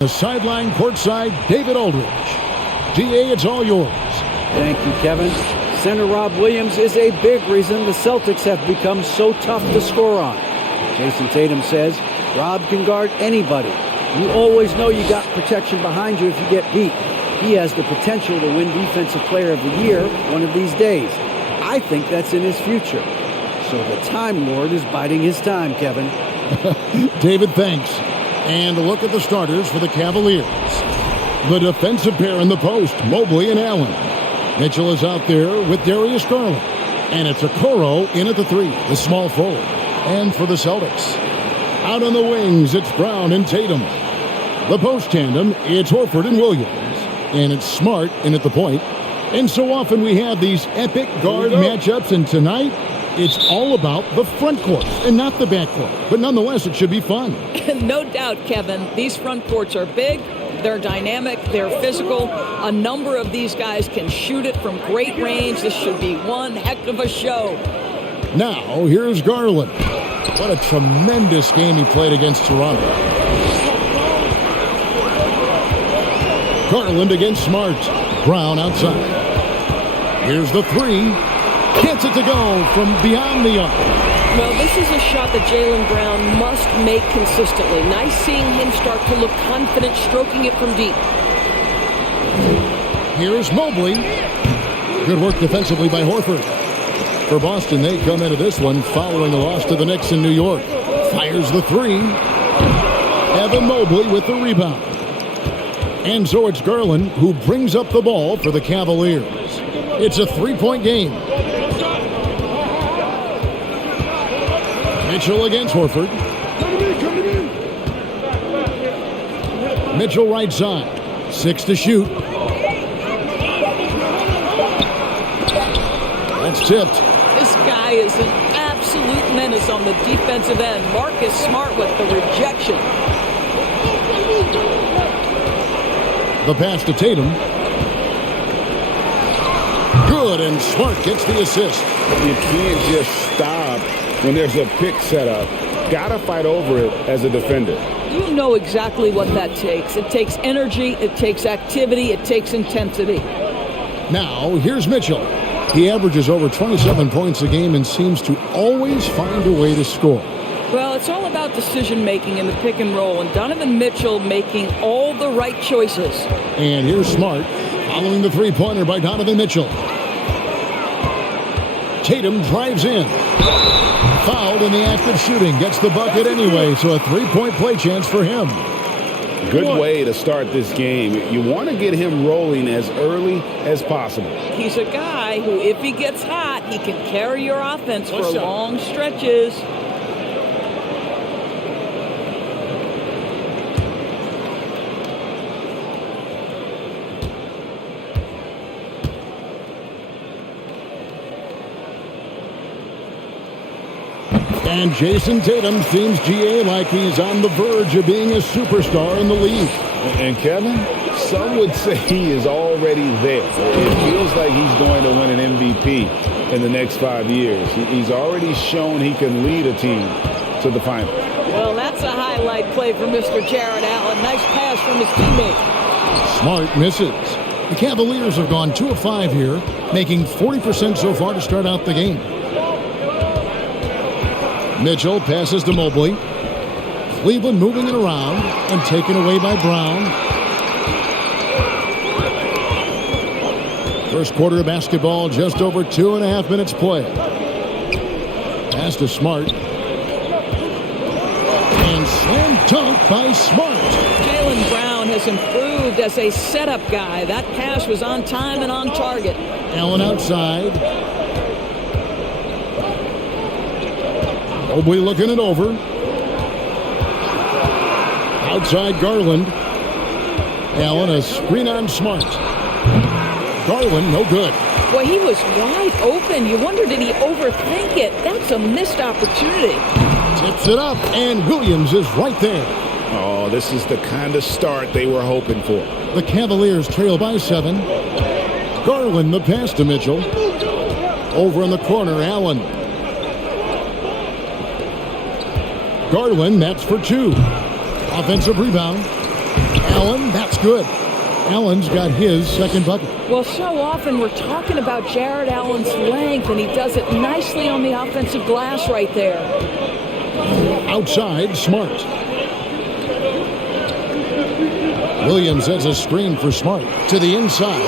The sideline courtside, David Aldridge. GA, it's all yours. Thank you, Kevin. Center Rob Williams is a big reason the Celtics have become so tough to score on. Jason Tatum says, Rob can guard anybody. You always know you got protection behind you if you get beat. He has the potential to win Defensive Player of the Year one of these days. I think that's in his future. So the Time Lord is biding his time, Kevin. David, thanks. And a look at the starters for the Cavaliers. The defensive pair in the post, Mobley and Allen. Mitchell is out there with Darius Garland. And it's Okoro in at the 3, the small forward. And for the Celtics, out on the wings, it's Brown and Tatum. The post tandem, it's Horford and Williams. And it's Smart in at the point. And so often we have these epic guard matchups, and tonight it's all about the front court and not the back court. But nonetheless, it should be fun. No doubt, Kevin. These front courts are big, they're dynamic, they're physical. A number of these guys can shoot it from great range. This should be one heck of a show. Now, here's Garland. What a tremendous game he played against Toronto. Garland against Smart. Brown outside. Here's the 3. Gets it to go from beyond the arc. Well, this is a shot that Jaylen Brown must make consistently. Nice seeing him start to look confident, stroking it from deep. Here's Mobley. Good work defensively by Horford. For Boston, they come into this one following a loss to the Knicks in New York. Fires the 3. Evan Mobley with the rebound. And so it's Garland who brings up the ball for the Cavaliers. It's a 3-point game. Mitchell against Horford. Mitchell right side. 6 to shoot. That's tipped. This guy is an absolute menace on the defensive end. Marcus Smart with the rejection. The pass to Tatum. Good, and Smart gets the assist. You can't just stop when there's a pick set up. Gotta fight over it as a defender. You know exactly what that takes. It takes energy, it takes activity, it takes intensity. Now, here's Mitchell. He averages over 27 points a game and seems to always find a way to score. Well, it's all about decision-making in the pick and roll, and Donovan Mitchell making all the right choices. And here's Smart, following the three-pointer by Donovan Mitchell. Tatum drives in. Fouled in the act of shooting. Gets the bucket anyway, so a three-point play chance for him. Good way to start this game. You want to get him rolling as early as possible. He's a guy who, if he gets hot, he can carry your offense for long stretches. And Jason Tatum seems, GA, like he's on the verge of being a superstar in the league. And Kevin, some would say he is already there. It feels like he's going to win an MVP in the next 5 years. He's already shown he can lead a team to the finals. Well, that's a highlight play for Mr. Jared Allen. Nice pass from his teammate. Smart misses. The Cavaliers have gone 2 of 5 here, making 40% so far to start out the game. Mitchell passes to Mobley. Cleveland moving it around and taken away by Brown. First quarter of basketball, just over 2.5 minutes play. Pass to Smart. And slam dunk by Smart. Jaylen Brown has improved as a setup guy. That pass was on time and on target. Allen outside. Mobley looking it over. Outside Garland. Allen a screen on Smart. Garland no good. Boy, he was wide open. You wonder, did he overthink it? That's a missed opportunity. Tips it up, and Williams is right there. Oh, this is the kind of start they were hoping for. The Cavaliers trail by 7. Garland the pass to Mitchell. Over in the corner, Allen. Garland, that's for 2. Offensive rebound. Allen, that's good. Allen's got his second bucket. Well, so often we're talking about Jared Allen's length, and he does it nicely on the offensive glass right there. Outside, Smart. Williams has a screen for Smart to the inside.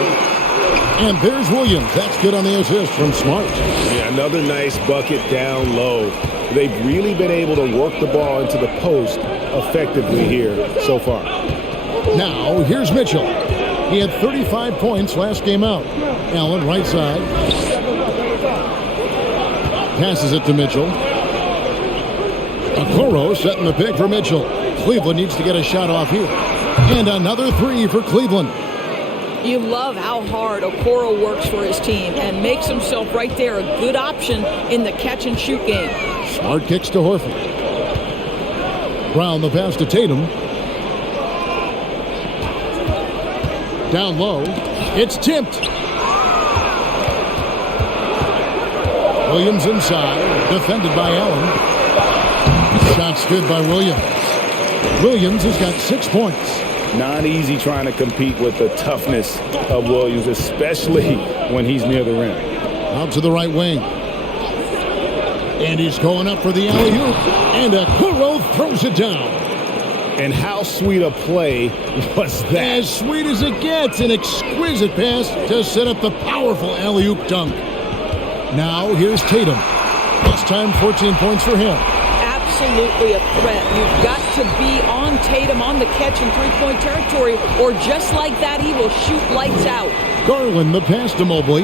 And there's Williams. That's good on the assist from Smart. Yeah, another nice bucket down low. They've really been able to work the ball into the post effectively here so far. Now, here's Mitchell. He had 35 points last game out. Allen, right side. Passes it to Mitchell. Okoro setting the pick for Mitchell. Cleveland needs to get a shot off here. And another three for Cleveland. You love how hard Okoro works for his team and makes himself right there a good option in the catch-and-shoot game. Smart kicks to Horford. Brown the pass to Tatum. Down low. It's tipped. Williams inside. Defended by Allen. Shot's good by Williams. Williams has got 6 points. Not easy trying to compete with the toughness of Williams, especially when he's near the rim. Out to the right wing. And he's going up for the alley-oop. And Okoro throws it down. And how sweet a play was that? As sweet as it gets. An exquisite pass to set up the powerful alley-oop dunk. Now here's Tatum. This time 14 points for him. Absolutely a threat. You've got to be on Tatum on the catch in three-point territory, or just like that, he will shoot lights out. Garland the pass to Mobley.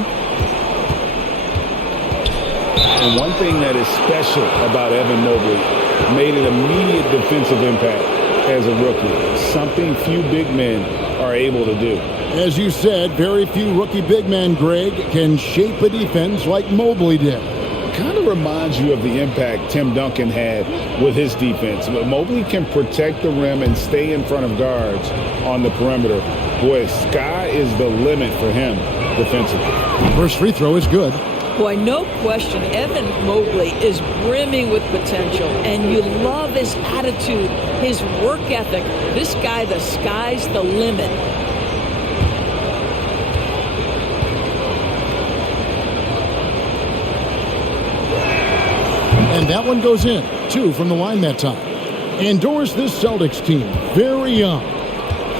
And one thing that is special about Evan Mobley made an immediate defensive impact as a rookie. Something few big men are able to do. As you said, very few rookie big men, Greg, can shape a defense like Mobley did. Kind of reminds you of the impact Tim Duncan had with his defense. But Mobley can protect the rim and stay in front of guards on the perimeter. Boy, sky is the limit for him defensively. First free throw is good. Boy, no question, Evan Mobley is brimming with potential, and you love his attitude, his work ethic. This guy, the sky's the limit. And that one goes in. 2 from the line that time. And Doris, this Celtics team, very young.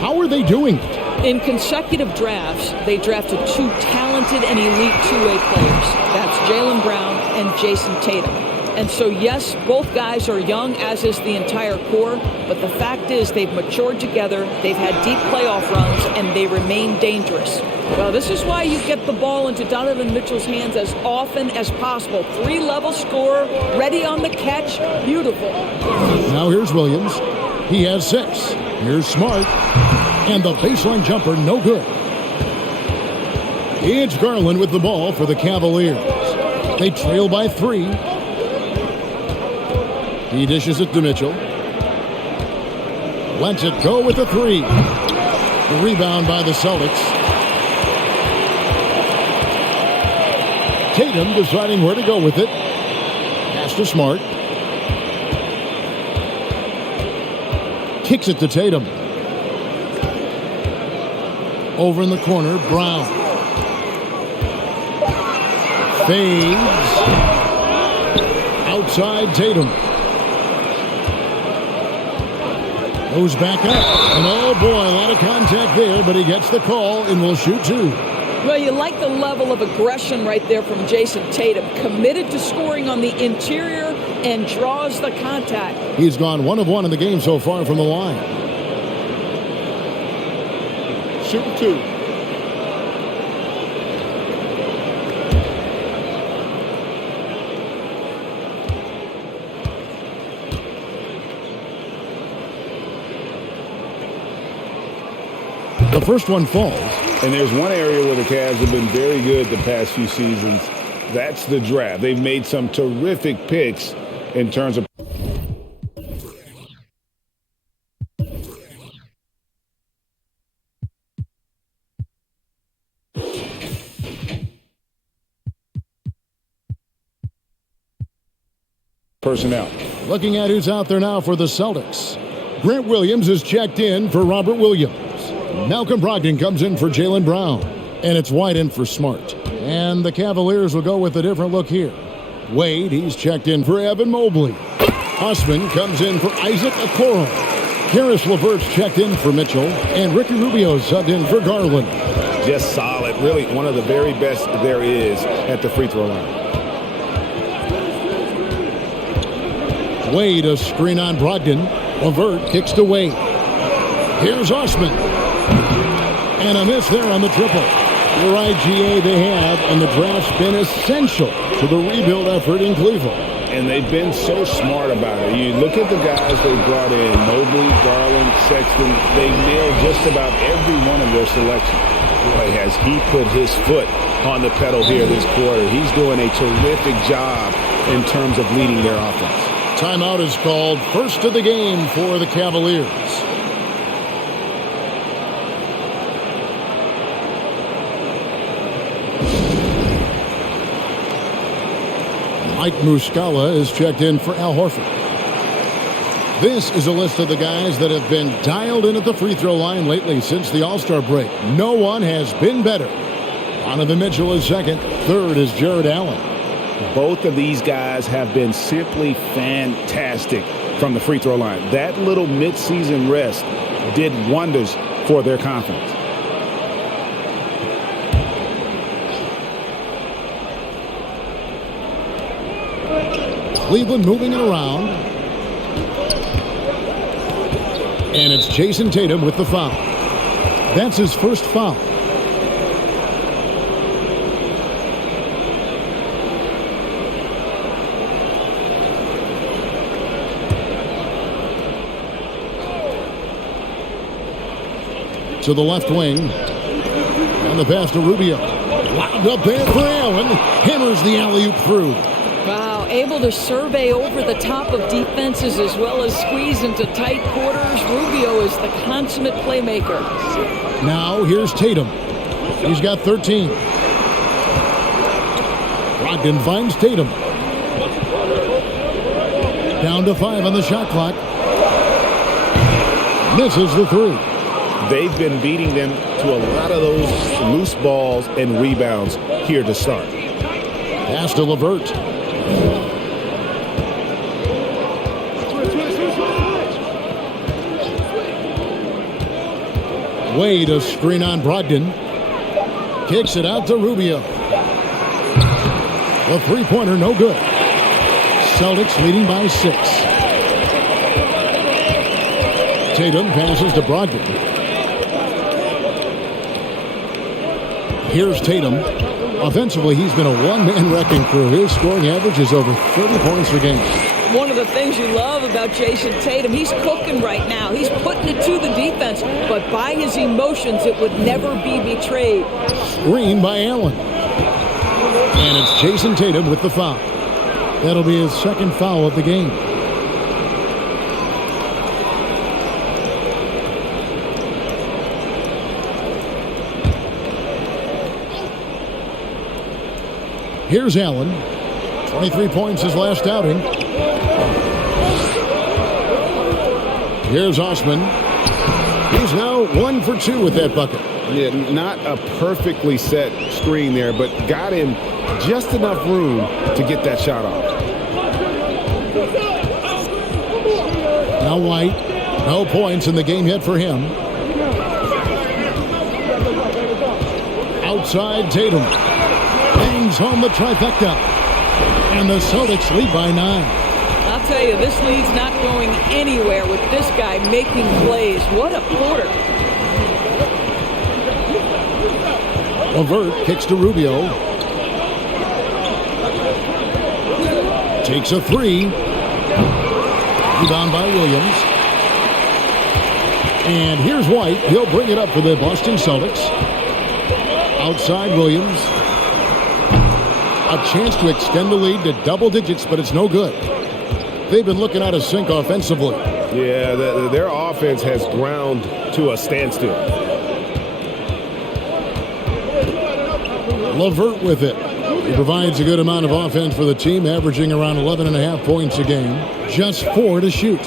How are they doing it? In consecutive drafts, they drafted 2 talented and elite two-way players. That's Jaylen Brown and Jason Tatum. And so, yes, both guys are young, as is the entire core, but the fact is they've matured together, they've had deep playoff runs, and they remain dangerous. Well, this is why you get the ball into Donovan Mitchell's hands as often as possible. 3-level scorer, ready on the catch, beautiful. Now here's Williams. He has 6. Here's Smart. And the baseline jumper, no good. It's Garland with the ball for the Cavaliers. They trail by 3. He dishes it to Mitchell. Lets it go with the 3. The rebound by the Celtics. Tatum deciding where to go with it. Pass to Smart. Kicks it to Tatum. Over in the corner, Brown. Fades. Outside Tatum. Goes back up. And oh boy, a lot of contact there, but he gets the call and will shoot 2. Well, you like the level of aggression right there from Jason Tatum. Committed to scoring on the interior and draws the contact. He's gone 1 of 1 in the game so far from the line. Shooting 2. The first one falls. And there's one area where the Cavs have been very good the past few seasons. That's the draft. They've made some terrific picks in terms of personnel. Looking at who's out there now for the Celtics. Grant Williams is checked in for Robert Williams. Malcolm Brogdon comes in for Jaylen Brown. And it's White in for Smart. And the Cavaliers will go with a different look here. Wade, he's checked in for Evan Mobley. Osman comes in for Isaac Okoro. Karis LeVert's checked in for Mitchell. And Ricky Rubio subbed in for Garland. Just solid. Really one of the very best there is at the free throw line. Wade, a screen on Brogdon. LeVert kicks to Wade. Here's Osman. And a miss there on the triple. Your IGA they have, and the draft's been essential to the rebuild effort in Cleveland. And they've been so smart about it. You look at the guys they brought in, Mobley, Garland, Sexton, they nailed just about every one of their selections. Boy, has he put his foot on the pedal here this quarter. He's doing a terrific job in terms of leading their offense. Timeout is called. First of the game for the Cavaliers. Mike Muscala is checked in for Al Horford. This is a list of the guys that have been dialed in at the free throw line lately since the All-Star break. No one has been better. Donovan Mitchell is second. Third is Jared Allen. Both of these guys have been simply fantastic from the free throw line. That little midseason rest did wonders for their confidence. Cleveland moving it around. And it's Jason Tatum with the foul. That's his first foul. To the left wing. And the pass to Rubio. Lobbed up there for Allen. Hammers the alley-oop through. Wow, able to survey over the top of defenses as well as squeeze into tight quarters. Rubio is the consummate playmaker. Now here's Tatum. He's got 13. Brogdon finds Tatum. Down to 5 on the shot clock. Misses the 3. They've been beating them to a lot of those loose balls and rebounds here to start. Pass to LeVert. Wade, a screen on Brogdon. Kicks it out to Rubio. The three-pointer, no good. Celtics leading by 6. Tatum passes to Brogdon. Here's Tatum. Offensively, he's been a one-man wrecking crew. His scoring average is over 30 points a game. One of the things you love about Jason Tatum, he's cooking right now. He's putting it to the defense, but by his emotions, it would never be betrayed. Screen by Allen. And it's Jason Tatum with the foul. That'll be his second foul of the game. Here's Allen. 23 points his last outing. Here's Osman. He's now 1 for 2 with that bucket. Yeah, not a perfectly set screen there, but got him just enough room to get that shot off. Now White. No points in the game yet for him. Outside Tatum. Bangs home the trifecta. And the Celtics lead by 9. I'll tell you, this lead's not going anywhere with this guy making plays. What a quarter. LeVert kicks to Rubio. Takes a 3. Rebound by Williams. And here's White. He'll bring it up for the Boston Celtics. Outside Williams. A chance to extend the lead to double digits, but it's no good. They've been looking out of sync offensively. Yeah, their offense has ground to a standstill. LeVert with it. He provides a good amount of offense for the team, averaging around 11.5 points a game. Just 4 to shoot.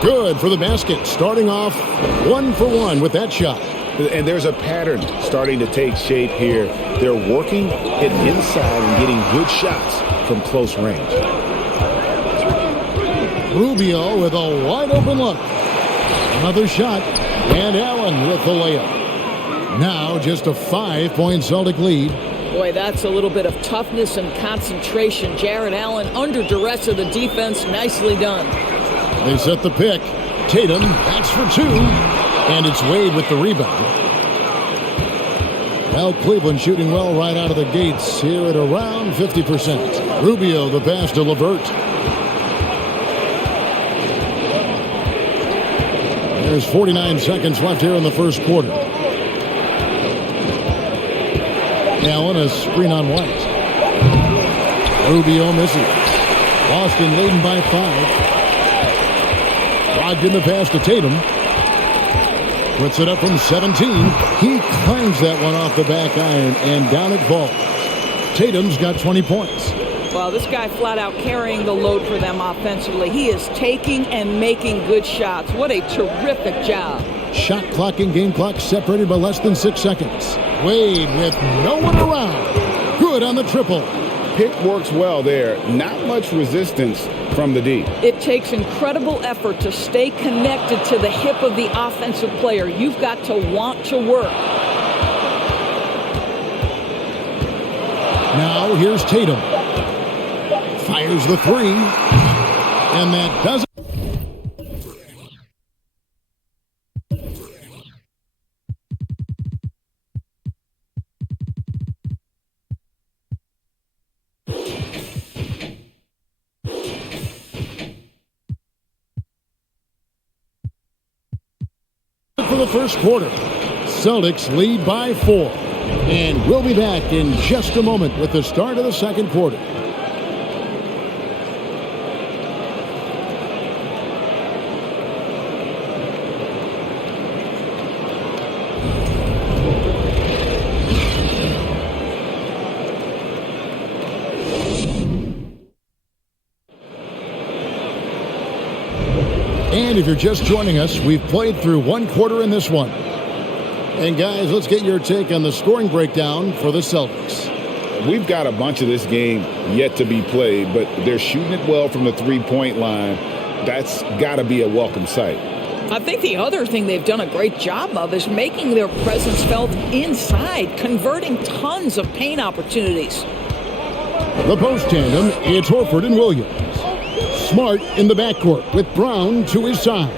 Good for the basket. Starting off 1 for 1 with that shot. And there's a pattern starting to take shape here. They're working it inside and getting good shots from close range. Rubio with a wide open look. Another shot. And Allen with the layup. Now just a 5-point Celtic lead. Boy, that's a little bit of toughness and concentration. Jarrett Allen under duress of the defense. Nicely done. They set the pick. Tatum, that's for 2. And it's Wade with the rebound. Well, Cleveland shooting well right out of the gates here at around 50%. Rubio, the pass to LeVert. There's 49 seconds left here in the first quarter. Allen, a screen on White. Rubio misses. Boston leading by 5. Brogdon the pass to Tatum. Puts it up from 17. He climbs that one off the back iron, and down it falls. Tatum's got 20 points. Well, this guy flat out carrying the load for them offensively. He is taking and making good shots. What a terrific job. Shot clock and game clock separated by less than 6 seconds. Wade with no one around. Good on the triple. Pick works well there. Not much resistance from the D. It takes incredible effort to stay connected to the hip of the offensive player. You've got to want to work. Now here's Tatum. Fires the 3. And that does it. For the first quarter, Celtics lead by 4. And we'll be back in just a moment with the start of the second quarter. And if you're just joining us, we've played through 1 quarter in this one. And guys, let's get your take on the scoring breakdown for the Celtics. We've got a bunch of this game yet to be played, but they're shooting it well from the three-point line. That's got to be a welcome sight. I think the other thing they've done a great job of is making their presence felt inside, converting tons of paint opportunities. The post tandem, it's Horford and Williams. Smart in the backcourt with Brown to his side.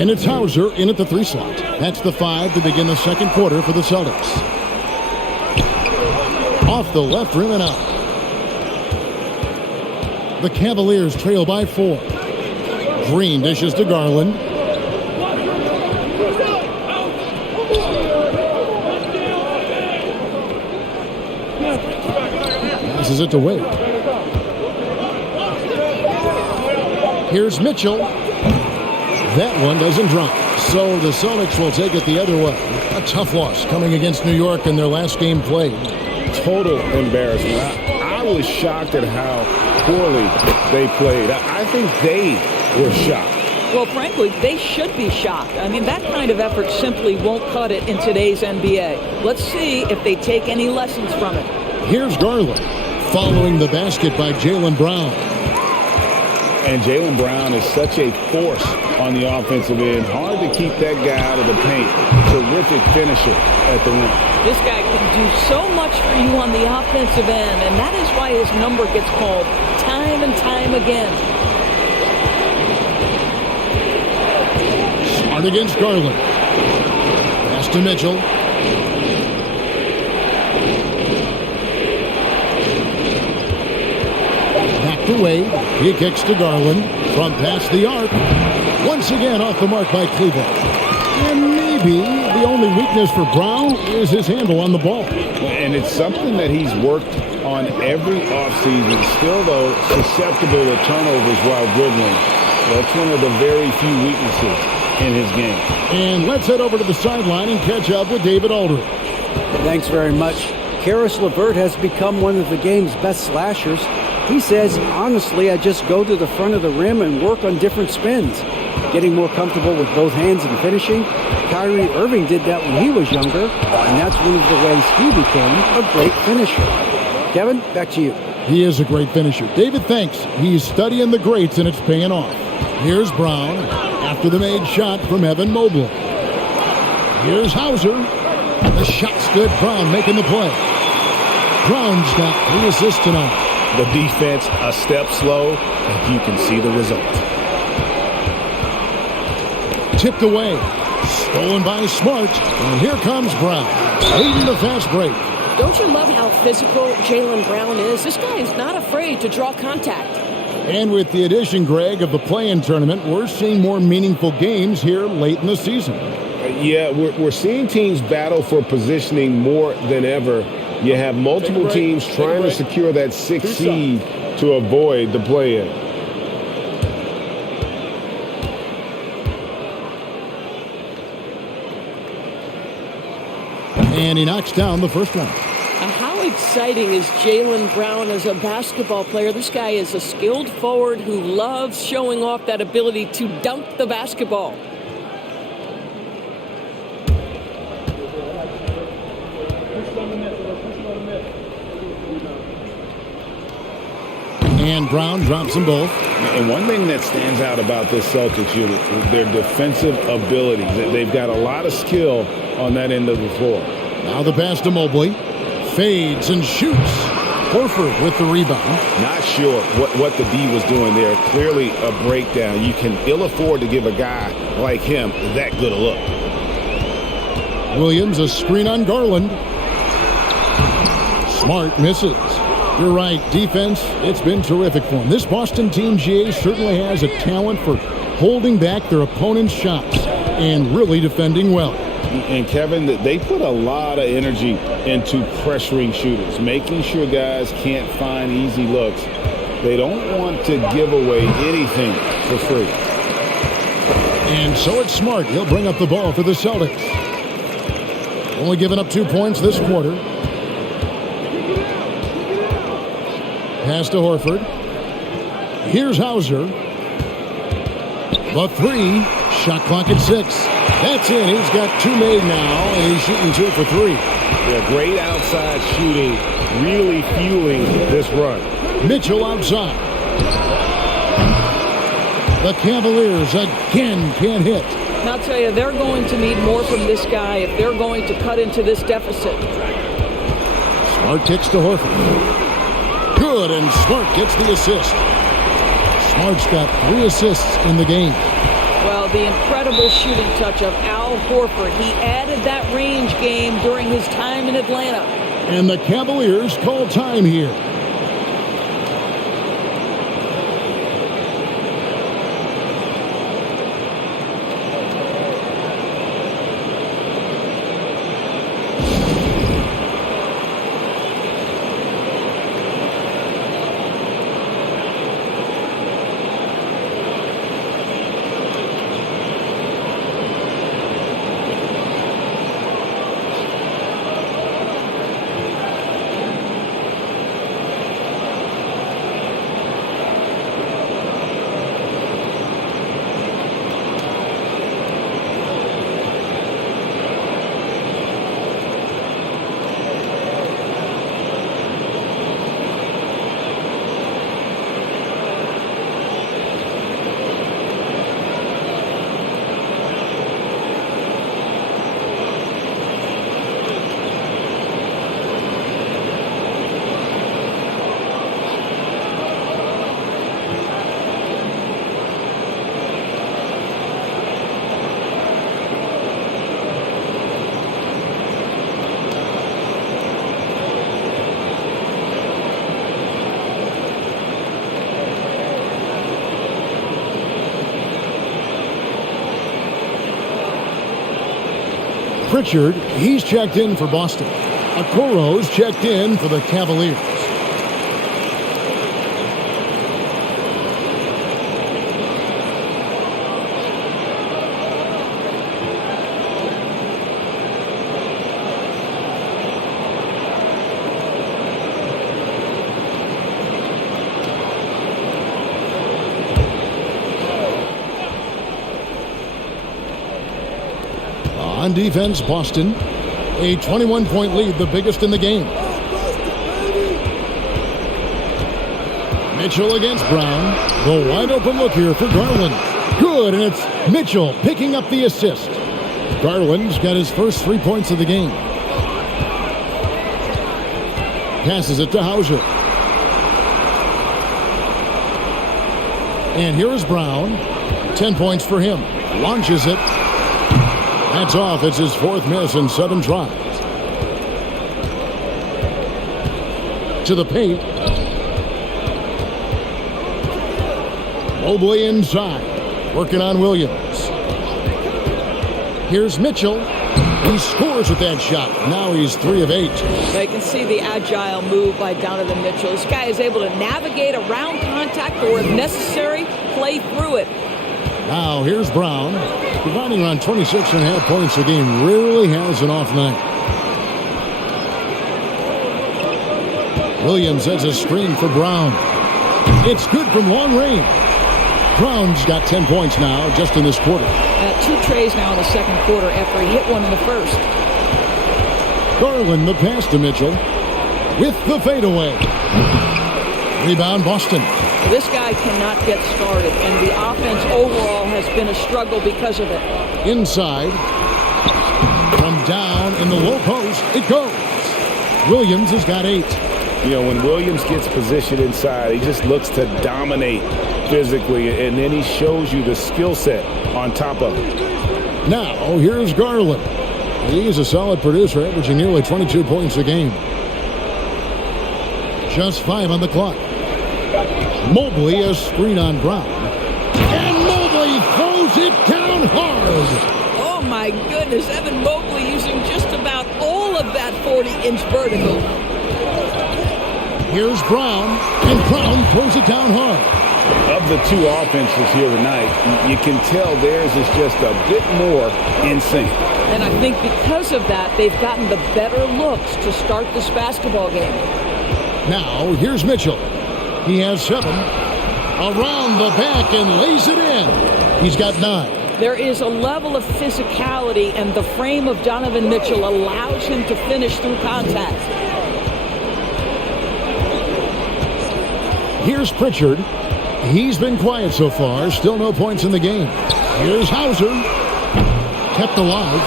And it's Hauser in at the 3 slot. That's the 5 to begin the second quarter for the Celtics. Off the left rim and out. The Cavaliers trail by 4. Green dishes to Garland. Passes it to Wade. Here's Mitchell. That one doesn't drop. So the Celtics will take it the other way. A tough loss coming against New York in their last game played. Total embarrassment. I was shocked at how poorly they played. I think they were shocked. Well, frankly, they should be shocked. I mean, that kind of effort simply won't cut it in today's NBA. Let's see if they take any lessons from it. Here's Garland following the basket by Jaylen Brown. And Jaylen Brown is such a force on the offensive end. Hard to keep that guy out of the paint. Terrific finisher at the rim. This guy can do so much for you on the offensive end, and that is why his number gets called time and time again. Smart against Garland. Pass to Mitchell. Back to Wade. He kicks to Garland from past the arc. Once again off the mark by Cleveland. And maybe the only weakness for Brown is his handle on the ball. And it's something that he's worked on every offseason. Still, though, susceptible to turnovers while dribbling. That's one of the very few weaknesses in his game. And let's head over to the sideline and catch up with David Aldridge. Thanks very much. Karis LeVert has become one of the game's best slashers. He says, honestly, I just go to the front of the rim and work on different spins. getting more comfortable with both hands and finishing. Kyrie Irving did that when he was younger, and that's one of the ways he became a great finisher. Kevin, back to you. He is a great finisher. David thinks he's studying the greats, and it's paying off. Here's Brown after the made shot from Evan Mobley. Here's Hauser. The shot's good. Brown making the play. Brown's got 3 assists tonight. The defense a step slow, and you can see the result. Tipped away. Stolen by Smart. And here comes Brown. Leading the fast break. Don't you love how physical Jaylen Brown is? This guy is not afraid to draw contact. And with the addition, Greg, of the play-in tournament, we're seeing more meaningful games here late in the season. Yeah, we're seeing teams battle for positioning more than ever. You have multiple teams trying to secure that 6th seed to avoid the play-in. And he knocks down the first one. How exciting is Jaylen Brown as a basketball player? This guy is a skilled forward who loves showing off that ability to dunk the basketball. And Brown drops them both. And one thing that stands out about this Celtics unit is their defensive ability. They've got a lot of skill on that end of the floor. Now the pass to Mobley. Fades and shoots. Horford with the rebound. Not sure what the D was doing there. Clearly a breakdown. You can ill afford to give a guy like him that good a look. Williams, a screen on Garland. Smart misses. You're right, defense, it's been terrific for him. This Boston team, GA, certainly has a talent for holding back their opponent's shots and really defending well. And Kevin, they put a lot of energy into pressuring shooters, making sure guys can't find easy looks. They don't want to give away anything for free. And so it's Smart. He'll bring up the ball for the Celtics. Only giving up 2 points this quarter. Pass to Horford. Here's Hauser. The 3. Shot clock at 6. That's in. He's got 2 made now, and he's shooting 2 for 3. Yeah, great outside shooting, really fueling this run. Mitchell outside. The Cavaliers again can't hit. And I'll tell you, they're going to need more from this guy if they're going to cut into this deficit. Smart kicks to Horford. Good, and Smart gets the assist. Smart's got 3 assists in the game. Well, the incredible shooting touch of Al Horford. He added that range game during his time in Atlanta. And the Cavaliers call time here. Pritchard, he's checked in for Boston. Okoro's checked in for the Cavaliers. On defense, Boston. A 21-point lead, the biggest in the game. Mitchell against Brown. The wide open look here for Garland. Good, and it's Mitchell picking up the assist. Garland's got his first 3 points of the game. Passes it to Hauser. And here is Brown. 10 points for him. Launches it. That's off. It's his 4th miss in 7 tries. To the paint. Mobley inside. Working on Williams. Here's Mitchell. He scores with that shot. Now he's 3 of 8. They can see the agile move by Donovan Mitchell. This guy is able to navigate around contact or, if necessary, play through it. Now here's Brown. Providing around 26.5 points a game. Rarely has an off night. Williams has a screen for Brown. It's good from long range. Brown's got 10 points now just in this quarter. 2 trays now in the second quarter after he hit one in the first. Garland the pass to Mitchell with the fadeaway. Rebound Boston. This guy cannot get started, and the offense overall has been a struggle because of it. Inside. From down in the low post, it goes. Williams has got 8. You know, when Williams gets positioned inside, he just looks to dominate physically, and then he shows you the skill set on top of it. Now, here's Garland. He's a solid producer, averaging nearly 22 points a game. Just 5 on the clock. Mobley, a screen on Brown. And Mobley throws it down hard. Oh, my goodness. Evan Mobley using just about all of that 40-inch vertical. Here's Brown, and Brown throws it down hard. Of the 2 offenses here tonight, you can tell theirs is just a bit more in sync. And I think because of that, they've gotten the better looks to start this basketball game. Now, here's Mitchell. He has 7. Around the back and lays it in. He's got 9. There is a level of physicality, and the frame of Donovan Mitchell allows him to finish through contact. Here's Pritchard. He's been quiet so far. Still no points in the game. Here's Hauser. Kept alive.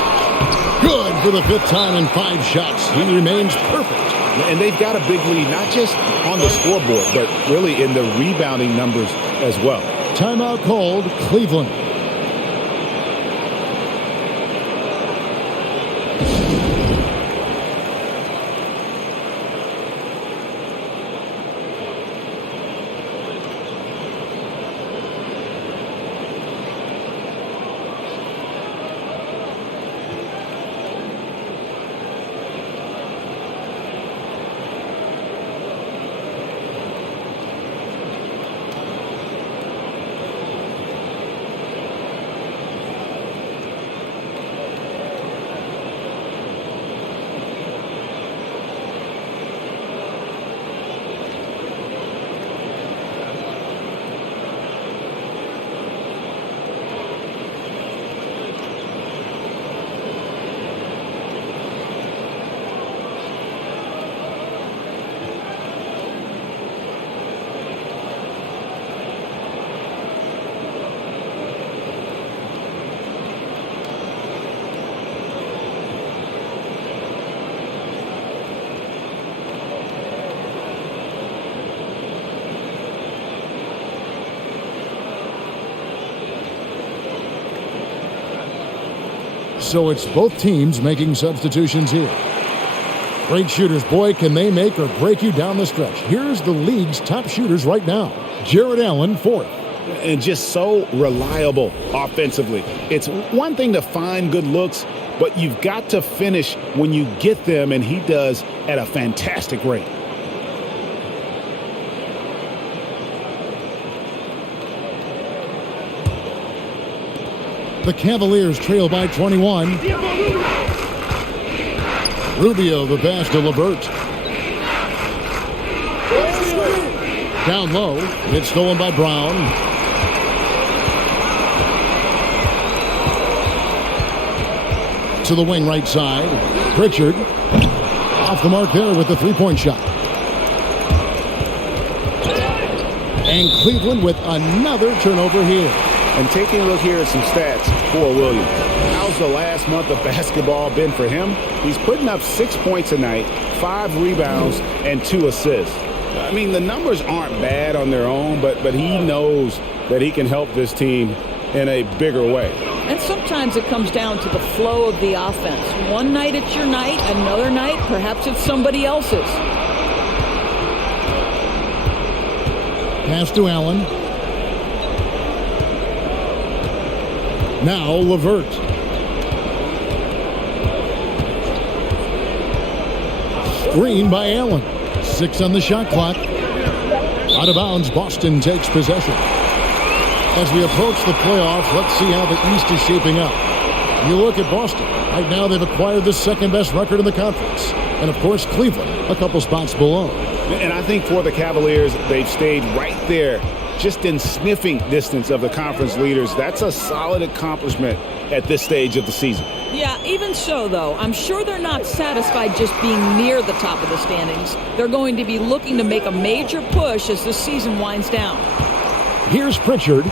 Good for the 5th time in 5 shots. He remains perfect. And they've got a big lead, not just on the scoreboard, but really in the rebounding numbers as well. Timeout called Cleveland. So it's both teams making substitutions here. Great shooters, boy, can they make or break you down the stretch. Here's the league's top shooters right now. Jared Allen, 4th. And just so reliable offensively. It's one thing to find good looks, but you've got to finish when you get them, and he does at a fantastic rate. The Cavaliers trail by 21. Rubio, the pass to LeVert. Down low. It's stolen by Brown. To the wing right side. Pritchard off the mark there with the three-point shot. And Cleveland with another turnover here. And taking a look here at some stats for Williams. How's the last month of basketball been for him? He's putting up 6 points a night, 5 rebounds, and 2 assists. I mean, the numbers aren't bad on their own, but he knows that he can help this team in a bigger way. And sometimes it comes down to the flow of the offense. One night it's your night, another night perhaps it's somebody else's. Pass to Allen. Now LeVert. Screen by Allen. 6 on the shot clock. Out of bounds, Boston takes possession. As we approach the playoffs, let's see how the East is shaping up. You look at Boston. Right now they've acquired the second-best record in the conference. And, of course, Cleveland, a couple spots below. And I think for the Cavaliers, they've stayed right there, just in sniffing distance of the conference leaders. That's a solid accomplishment at this stage of the season. Yeah, even so, though, I'm sure they're not satisfied just being near the top of the standings. They're going to be looking to make a major push as the season winds down. Here's Pritchard.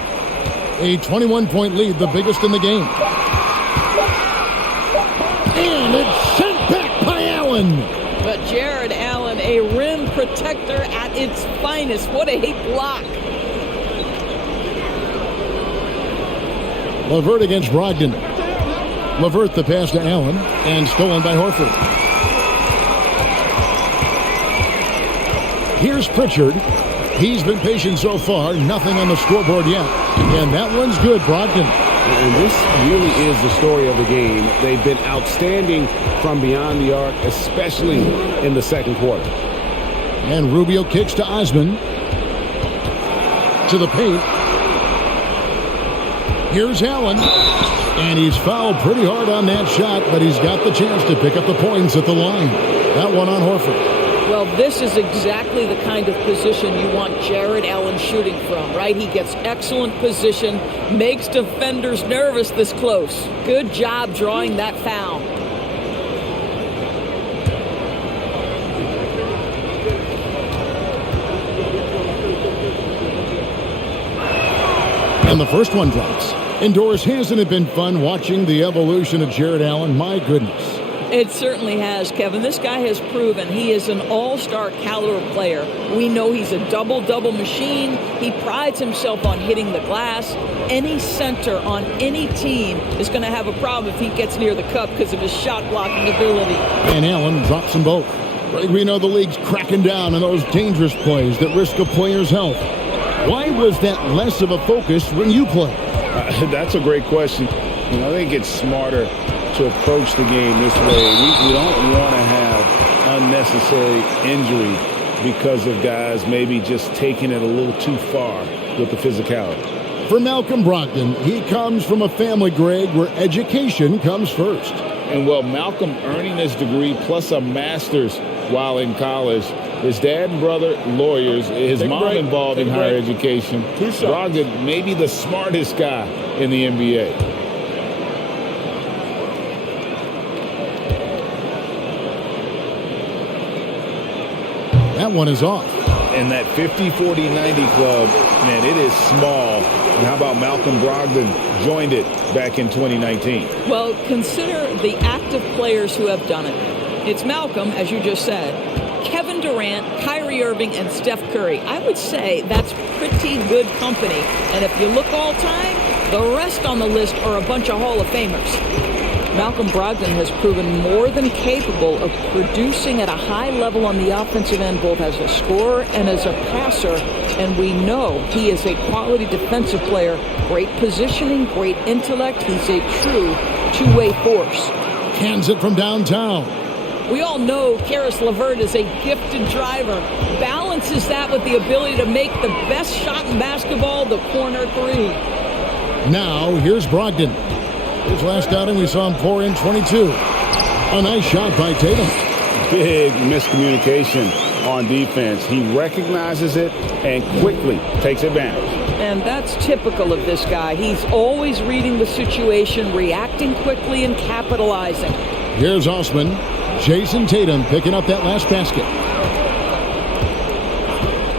A 21-point lead, the biggest in the game. And it's sent back by Allen. But Jared Allen, a rim protector at its finest. What a block. LeVert against Brogdon. LeVert the pass to Allen, and stolen by Horford. Here's Pritchard. He's been patient so far. Nothing on the scoreboard yet. And that one's good, Brogdon. And this really is the story of the game. They've been outstanding from beyond the arc, especially in the second quarter. And Rubio kicks to Osman. To the paint. Here's Allen. And he's fouled pretty hard on that shot, but he's got the chance to pick up the points at the line. That one on Horford. Well, this is exactly the kind of position you want Jared Allen shooting from, right? He gets excellent position, makes defenders nervous this close. Good job drawing that foul. And the first one drops. Indoors, hasn't it been fun watching the evolution of Jared Allen? My goodness. It certainly has, Kevin. This guy has proven he is an all-star caliber player. We know he's a double-double machine. He prides himself on hitting the glass. Any center on any team is going to have a problem if he gets near the cup because of his shot-blocking ability. And Allen drops them both. We know the league's cracking down on those dangerous plays that risk a player's health. Why was that less of a focus when you play? That's a great question. I think it's smarter to approach the game this way. We don't want to have unnecessary injury because of guys maybe just taking it a little too far with the physicality. For Malcolm Brogdon, he comes from a family, Greg, where education comes first. And well, Malcolm earning his degree plus a master's while in college. His dad and brother, lawyers. His mom involved in higher education. Brogdon, maybe the smartest guy in the NBA. That one is off. And that 50-40-90 club, man, it is small. And how about Malcolm Brogdon joined it back in 2019? Well, consider the active players who have done it. It's Malcolm, as you just said, Kevin Durant, Kyrie Irving, and Steph Curry. I would say that's pretty good company. And if you look all time, the rest on the list are a bunch of Hall of Famers. Malcolm Brogdon has proven more than capable of producing at a high level on the offensive end, both as a scorer and as a passer. And we know he is a quality defensive player. Great positioning, great intellect. He's a true two-way force. Cans it from downtown. We all know Karis LeVert is a gifted driver. Balances that with the ability to make the best shot in basketball, the corner three. Now, here's Brogdon. His last outing, we saw him pour in 22. A nice shot by Tatum. Big miscommunication on defense. He recognizes it and quickly takes advantage. And that's typical of this guy. He's always reading the situation, reacting quickly, and capitalizing. Here's Osman. Jason Tatum picking up that last basket.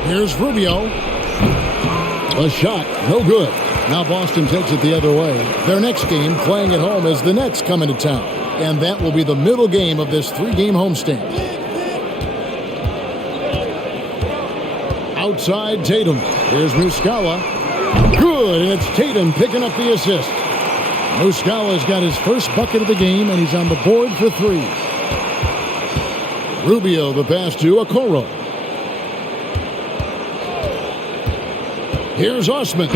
Here's Rubio. A shot, no good. Now Boston takes it the other way. Their next game, playing at home, as the Nets come into town. And that will be the middle game of this 3-game homestand. Outside Tatum. Here's Muscala. Good, and it's Tatum picking up the assist. Muscala's got his first bucket of the game, and he's on the board for 3. Rubio the pass to Okoro. Here's Osman.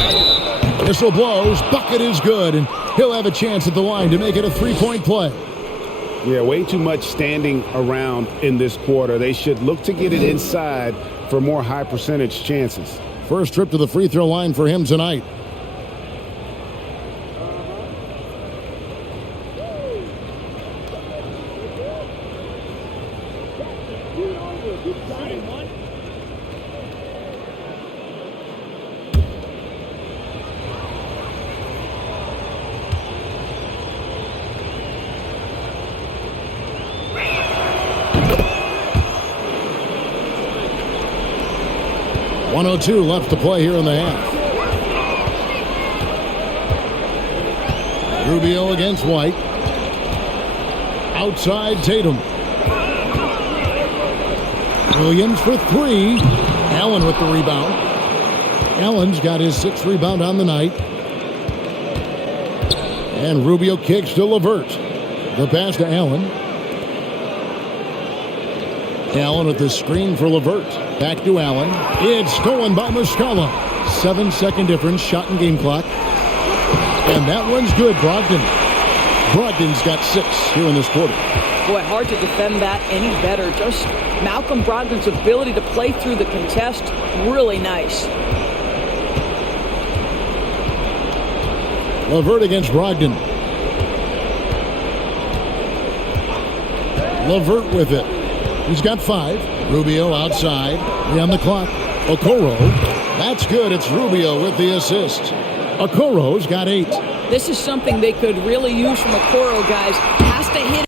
Whistle blows. Bucket is good, and he'll have a chance at the line to make it a 3-point play. Yeah, way too much standing around in this quarter. They should look to get it inside for more high percentage chances. First trip to the free throw line for him tonight. .102 left to play here in the half. Rubio against White. Outside Tatum. Williams for 3. Allen with the rebound. Allen's got his 6th rebound on the night. And Rubio kicks to LeVert. The pass to Allen. Allen with the screen for LeVert. Back to Allen. It's stolen by Muscala. 7-second difference, shot and game clock. And that one's good, Brogdon. Brogdon's got 6 here in this quarter. Boy, hard to defend that any better. Just Malcolm Brogdon's ability to play through the contest, really nice. LeVert against Brogdon. LeVert with it. He's got 5. Rubio outside. 3 on the clock. Okoro. That's good. It's Rubio with the assist. Okoro's got 8. This is something they could really use from Okoro, guys. Has to hit.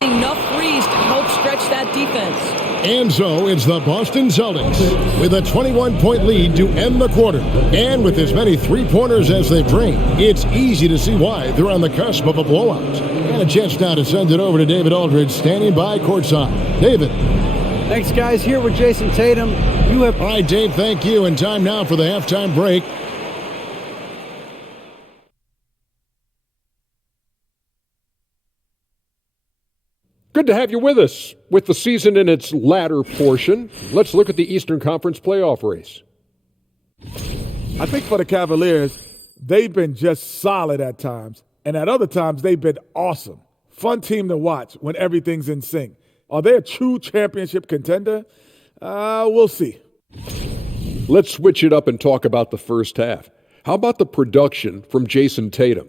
Enough threes to help stretch that defense. And so it's the Boston Celtics with a 21-point lead to end the quarter. And with as many three-pointers as they've drained, it's easy to see why they're on the cusp of a blowout. And a chance now to send it over to David Aldridge, standing by courtside. David. Thanks, guys. Here with Jason Tatum. You have... All right, Dave, thank you. And time now for the halftime break. Good to have you with us. With the season in its latter portion, let's look at the Eastern Conference playoff race. I think for the Cavaliers, they've been just solid at times, and at other times they've been awesome. Fun team to watch when everything's in sync. Are they a true championship contender? We'll see. Let's switch it up and talk about the first half. How about the production from Jason Tatum?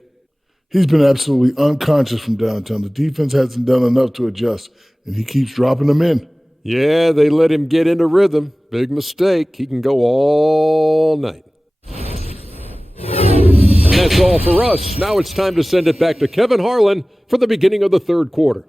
He's been absolutely unconscious from downtown. The defense hasn't done enough to adjust, and he keeps dropping them in. Yeah, they let him get into rhythm. Big mistake. He can go all night. And that's all for us. Now it's time to send it back to Kevin Harlan for the beginning of the third quarter.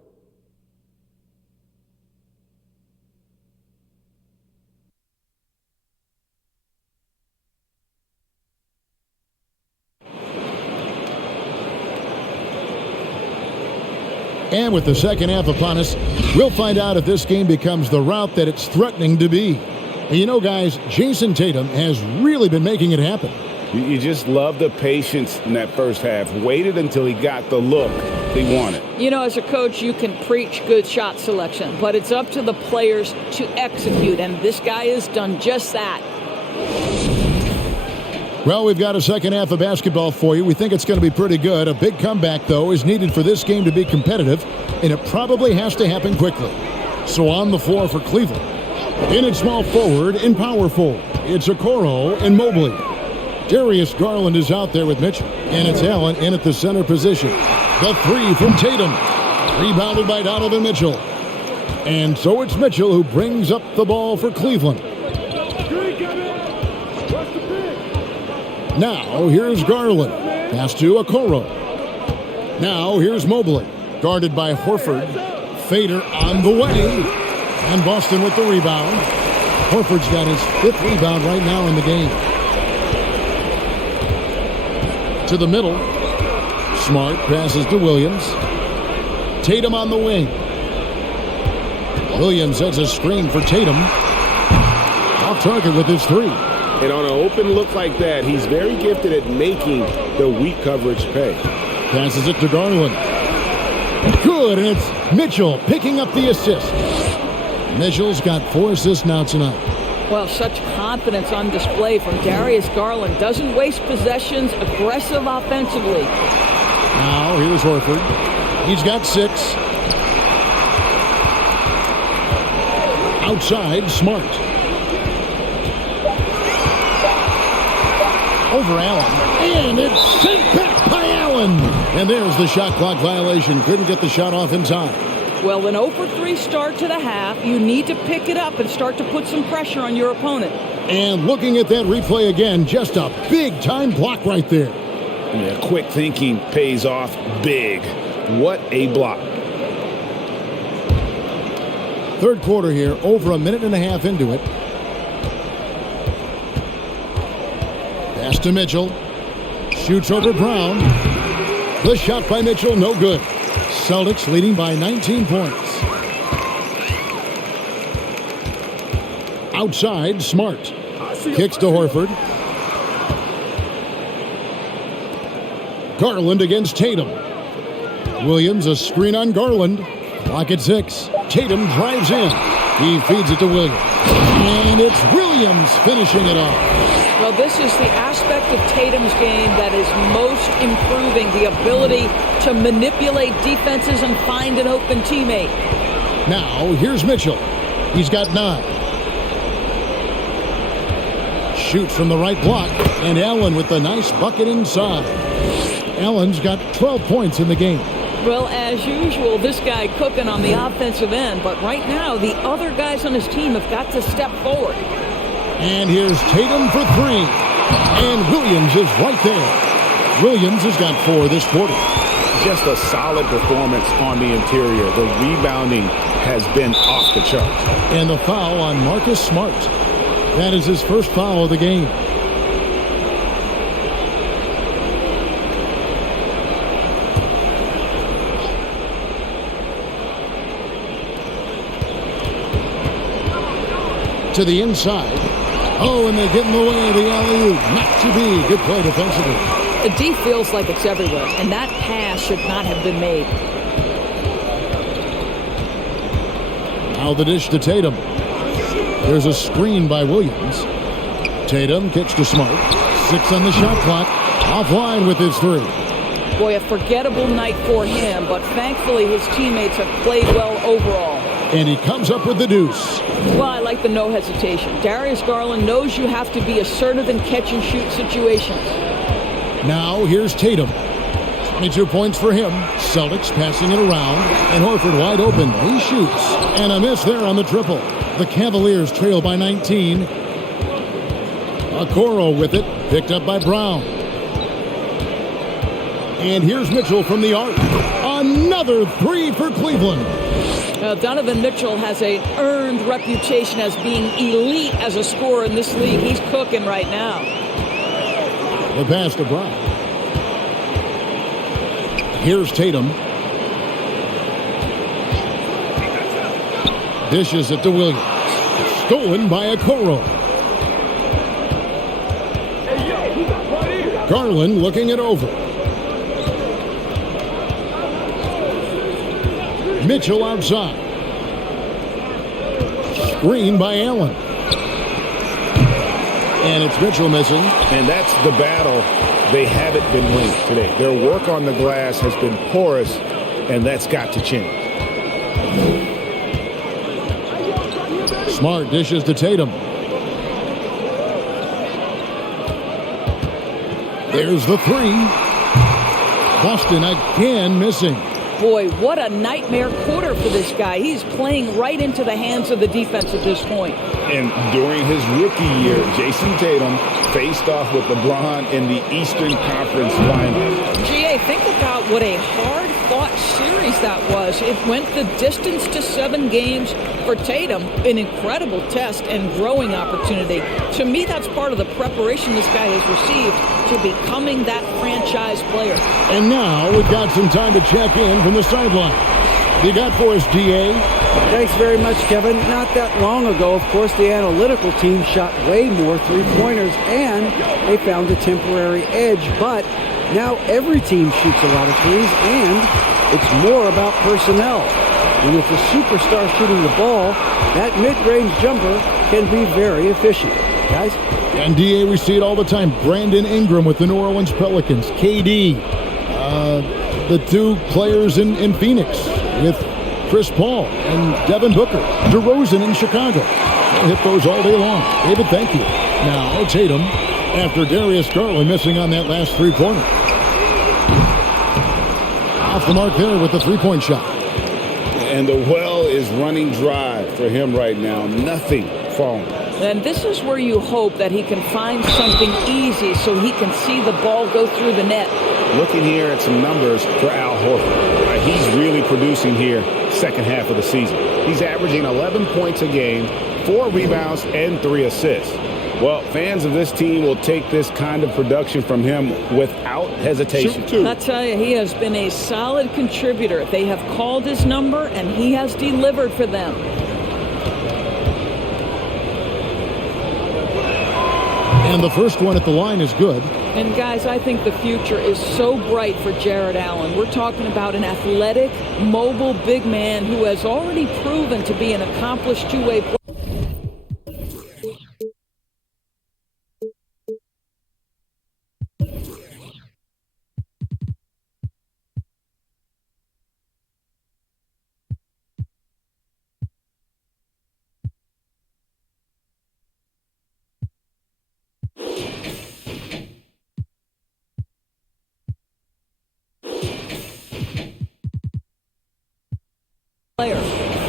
And with the second half upon us, we'll find out if this game becomes the route that it's threatening to be. And you know, guys, Jason Tatum has really been making it happen. You just love the patience in that first half. Waited until he got the look they wanted. You know, as a coach, you can preach good shot selection, but it's up to the players to execute, and this guy has done just that. Well, we've got a second half of basketball for you. We think it's going to be pretty good. A big comeback, though, is needed for this game to be competitive, and it probably has to happen quickly. So on the floor for Cleveland, in at small forward and power forward, it's Okoro and Mobley. Darius Garland is out there with Mitchell, and it's Allen in at the center position. The three from Tatum, rebounded by Donovan Mitchell. And so it's Mitchell who brings up the ball for Cleveland. Now here's Garland. Pass to Okoro. Now here's Mobley. Guarded by Horford. Fader on the way. And Boston with the rebound. Horford's got his 5th rebound right now in the game. To the middle. Smart passes to Williams. Tatum on the wing. Williams sets a screen for Tatum. Off target with his 3. And on an open look like that, he's very gifted at making the weak coverage pay. Passes it to Garland. Good, and it's Mitchell picking up the assist. Mitchell's got 4 assists now tonight. Well, such confidence on display from Darius Garland. Doesn't waste possessions, aggressive offensively. Now, here's Horford. He's got 6. Outside, Smart. Over Allen. And it's sent back by Allen. And there's the shot clock violation. Couldn't get the shot off in time. Well, an 0-for-3 start to the half. You need to pick it up and start to put some pressure on your opponent. And looking at that replay again, just a big-time block right there. Yeah, quick thinking pays off big. What a block. Third quarter here, over a minute and a half into it. Pass to Mitchell. Shoots over Brown. The shot by Mitchell, no good. Celtics leading by 19 points. Outside, Smart. Kicks to Horford. Garland against Tatum. Williams, a screen on Garland. Clock at 6. Tatum drives in. He feeds it to Williams. And it's Williams finishing it off. Well, this is the aspect of Tatum's game that is most improving, the ability to manipulate defenses and find an open teammate. Now, here's Mitchell. He's got 9. Shoots from the right block, and Allen with the nice bucket inside. Allen's got 12 points in the game. Well, as usual, this guy cooking on the offensive end, but right now the other guys on his team have got to step forward. And here's Tatum for 3. And Williams is right there. Williams has got 4 this quarter. Just a solid performance on the interior. The rebounding has been off the charts. And the foul on Marcus Smart. That is his first foul of the game. To the inside. Oh, and they get in the way of the alley-oop. Not to be. Good play defensively. The D feels like it's everywhere, and that pass should not have been made. Now the dish to Tatum. There's a screen by Williams. Tatum kicks to Smart. 6 on the shot clock. Offline with his 3. Boy, a forgettable night for him, but thankfully his teammates have played well overall. And he comes up with the deuce. Well, I like the no hesitation. Darius Garland knows you have to be assertive in catch-and-shoot situations. Now here's Tatum. 22 points for him. Celtics passing it around. And Horford wide open. He shoots. And a miss there on the triple. The Cavaliers trail by 19. Okoro with it. Picked up by Brown. And here's Mitchell from the arc. Another 3 for Cleveland. Donovan Mitchell has an earned reputation as being elite as a scorer in this league. He's cooking right now. The pass to Brown. Here's Tatum. Dishes it to Williams. Stolen by Okoro. Garland looking it over. Mitchell outside. Screen by Allen. And it's Mitchell missing. And that's the battle they haven't been winning today. Their work on the glass has been porous, and that's got to change. Smart dishes to Tatum. There's the three. Boston again missing. Boy, what a nightmare quarter for this guy. He's playing right into the hands of the defense at this point. And during his rookie year, Jason Tatum faced off with LeBron in the Eastern Conference Finals. GA, think about what a hard-fought series that was. It went the distance to 7 games for Tatum, an incredible test and growing opportunity. To me, that's part of the preparation this guy has received to becoming that franchise player. And now we've got some time to check in from the sideline. You got for us, DA? Thanks very much, Kevin. Not that long ago, of course, the analytical team shot way more three-pointers, and they found a temporary edge. But now every team shoots a lot of threes, and it's more about personnel. And with the superstar shooting the ball, that mid-range jumper can be very efficient. Guys? And DA, we see it all the time. Brandon Ingram with the New Orleans Pelicans. KD. The two players in Phoenix with Chris Paul and Devin Booker. DeRozan in Chicago. They'll hit those all day long. David, thank you. Now Tatum after Darius Garland missing on that last three-pointer. Off the mark there with the three-point shot. And the well is running dry for him right now. Nothing falling. And this is where you hope that he can find something easy so he can see the ball go through the net. Looking here at some numbers for Al Horford. He's really producing here second half of the season. He's averaging 11 points a game, 4 rebounds, and 3 assists. Well, fans of this team will take this kind of production from him without hesitation. I tell you, he has been a solid contributor. They have called his number, and he has delivered for them. And the first one at the line is good. And guys, I think the future is so bright for Jared Allen. We're talking about an athletic, mobile big man who has already proven to be an accomplished two-way player.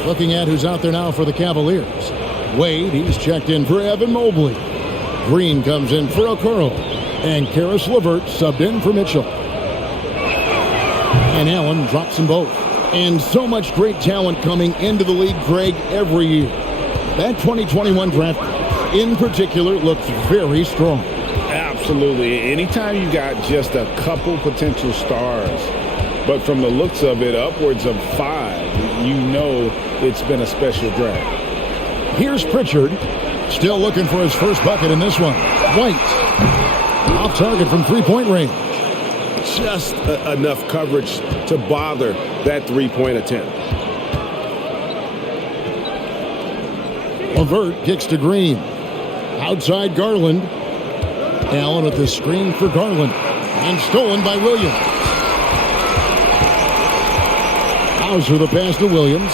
Looking at who's out there now for the Cavaliers. Wade, he's checked in for Evan Mobley. Green comes in for Okoro. And Karis LeVert subbed in for Mitchell. And Allen drops them both. And so much great talent coming into the league, Greg, every year. That 2021 draft, in particular, looks very strong. Absolutely. Anytime you got just a couple potential stars, but from the looks of it, upwards of 5, you know it's been a special draft. Here's Pritchard, still looking for his first bucket in this one. White, off target from three-point range. Just enough coverage to bother that three-point attempt. LeVert kicks to Green. Outside Garland. Allen with the screen for Garland. And stolen by Williams. Hauser the pass to Williams.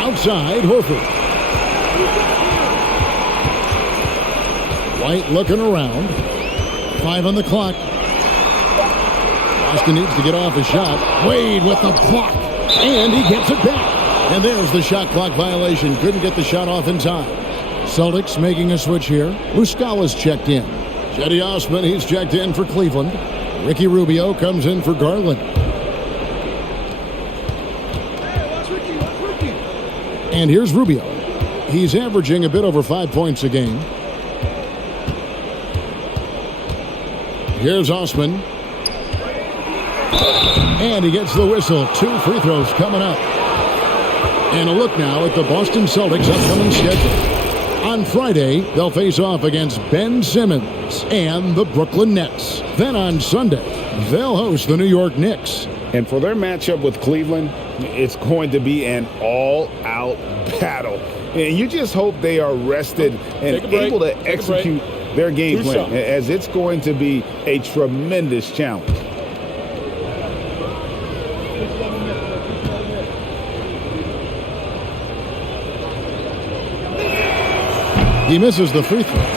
Outside Horford. White looking around. 5 on the clock. Boston needs to get off his shot. Wade with the block. And he gets it back. And there's the shot clock violation. Couldn't get the shot off in time. Celtics making a switch here. Muscala's checked in. Cedi Osman, he's checked in for Cleveland. Ricky Rubio comes in for Garland. And here's Rubio. He's averaging a bit over 5 points a game. Here's Osman. And he gets the whistle. 2 free throws coming up. And a look now at the Boston Celtics' upcoming schedule. On Friday, they'll face off against Ben Simmons and the Brooklyn Nets. Then on Sunday, they'll host the New York Knicks. And for their matchup with Cleveland, It's going to be an all-out battle. And you just hope they are rested and able to execute their game plan, as it's going to be a tremendous challenge. He misses the free throw.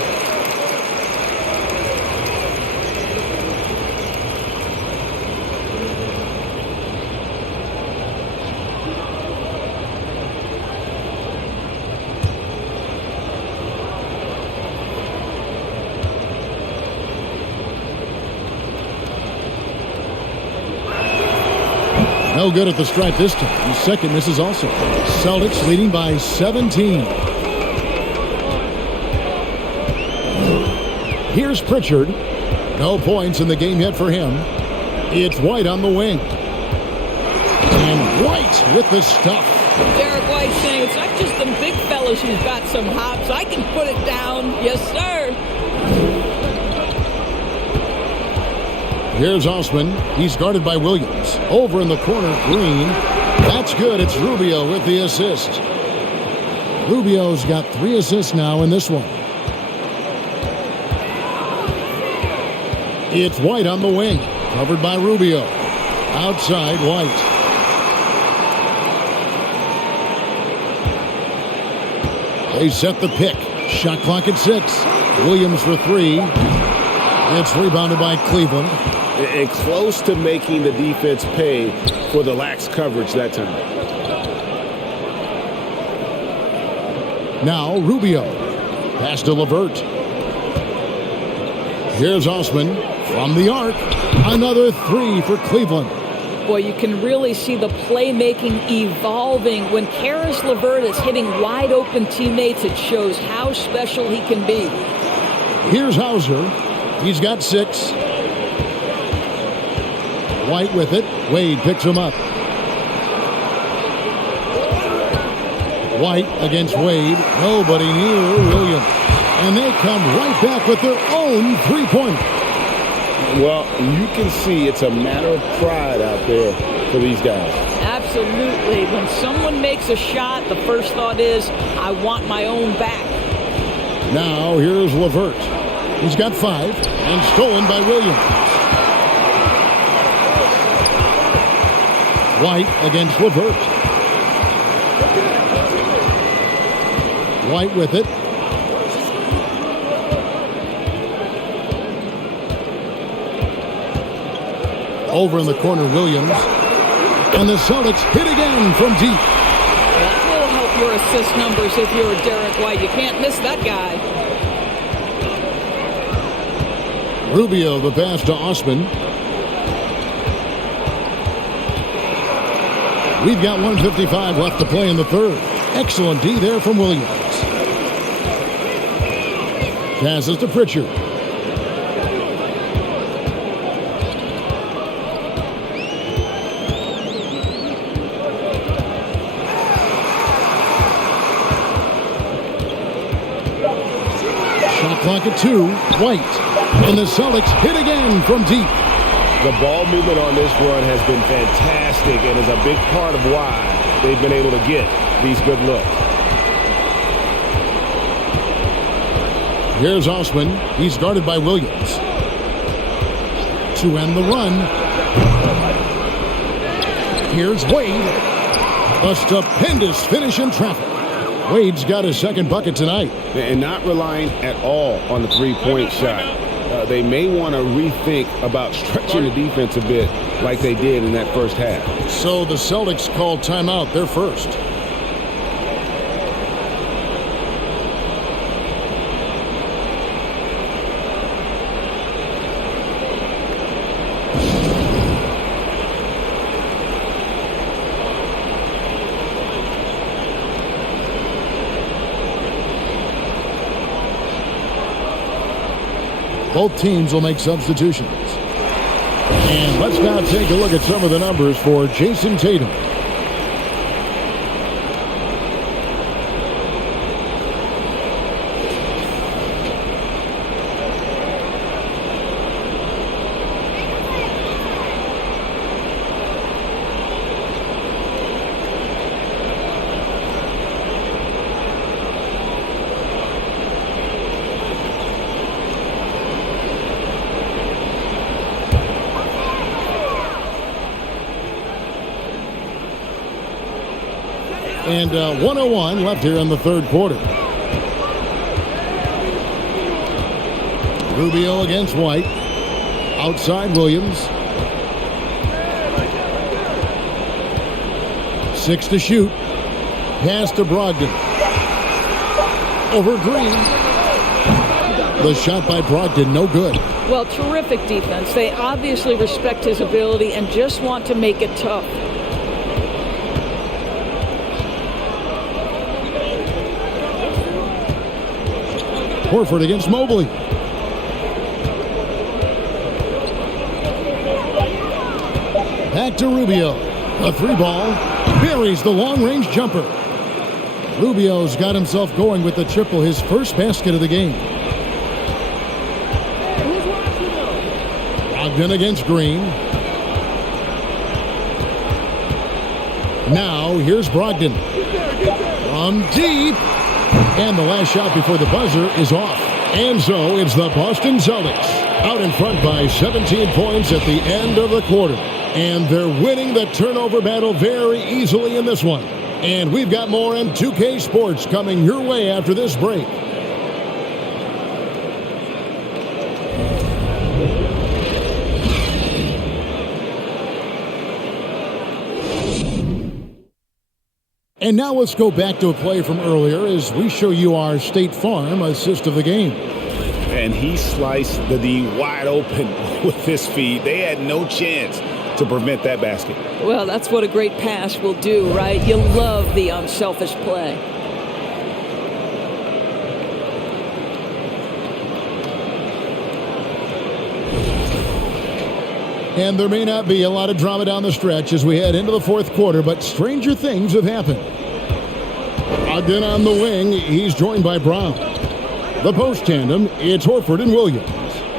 No good at the stripe this time. His second misses also. Celtics leading by 17. Here's Pritchard. No points in the game yet for him. It's White on the wing. And White with the stuff. Derek White saying it's not just the big fellas who've got some hops. I can put it down. Yes, sir. Here's Osman. He's guarded by Williams. Over in the corner, Green. That's good. It's Rubio with the assist. Rubio's got 3 assists now in this one. It's White on the wing. Covered by Rubio. Outside, White. They set the pick. Shot clock at 6. Williams for 3. It's rebounded by Cleveland. And close to making the defense pay for the lax coverage that time. Now Rubio. Pass to LeVert. Here's Osman from the arc. Another 3 for Cleveland. Boy, you can really see the playmaking evolving. When Karis LeVert is hitting wide-open teammates, it shows how special he can be. Here's Hauser. He's got 6. White with it. Wade picks him up. White against Wade. Nobody near Williams. And they come right back with their own 3-point. Well, you can see it's a matter of pride out there for these guys. Absolutely. When someone makes a shot, the first thought is, I want my own back. Now here's LeVert. He's got 5 and stolen by Williams. White against LeVert. White with it. Over in the corner, Williams. And the Celtics hit again from deep. That will help your assist numbers if you're Derek White. You can't miss that guy. Rubio, the pass to Osman. We've got 1:55 left to play in the third. Excellent D there from Williams. Passes to Pritchard. Shot clock at 2. White. And the Celtics hit again from deep. The ball movement on this run has been fantastic and is a big part of why they've been able to get these good looks. Here's Osman. He's guarded by Williams. To end the run. Here's Wade. A stupendous finish in traffic. Wade's got his second bucket tonight. And not relying at all on the three-point shot. They may want to rethink about stretching the defense a bit like they did in that first half. So the Celtics called timeout. They're first. Both teams will make substitutions. And let's now take a look at some of the numbers for Jason Tatum. And 1:01 left here in the third quarter. Rubio against White. Outside Williams. 6 to shoot. Pass to Brogdon. Over Green. The shot by Brogdon, no good. Well, terrific defense. They obviously respect his ability and just want to make it tough. Horford against Mobley. Back to Rubio. A 3-ball. Buries the long-range jumper. Rubio's got himself going with the triple, his first basket of the game. Brogdon against Green. Now, here's Brogdon. From deep. And the last shot before the buzzer is off. And so it's the Boston Celtics out in front by 17 points at the end of the quarter. And they're winning the turnover battle very easily in this one. And we've got more M2K Sports coming your way after this break. And now let's go back to a play from earlier as we show you our State Farm assist of the game. And he sliced the D wide open with his feet. They had no chance to prevent that basket. Well, that's what a great pass will do, right? You love the unselfish play. And there may not be a lot of drama down the stretch as we head into the fourth quarter, but stranger things have happened. Ogden on the wing, he's joined by Brown. The post tandem, it's Horford and Williams.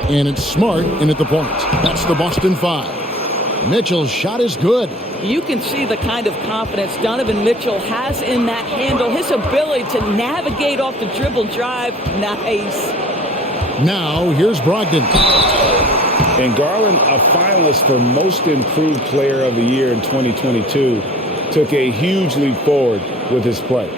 And it's Smart in at the point. That's the Boston 5. Mitchell's shot is good. You can see the kind of confidence Donovan Mitchell has in that handle. His ability to navigate off the dribble drive, nice. Now, here's Brogdon. And Garland, a finalist for Most Improved Player of the Year in 2022, took a huge leap forward with his play.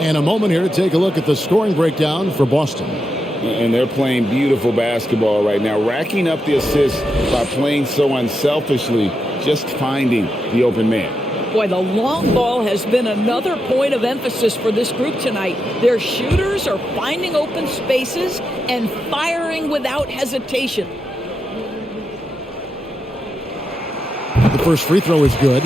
And a moment here to take a look at the scoring breakdown for Boston. And they're playing beautiful basketball right now, racking up the assists by playing so unselfishly, just finding the open man. Boy, the long ball has been another point of emphasis for this group tonight. Their shooters are finding open spaces and firing without hesitation. The first free throw is good.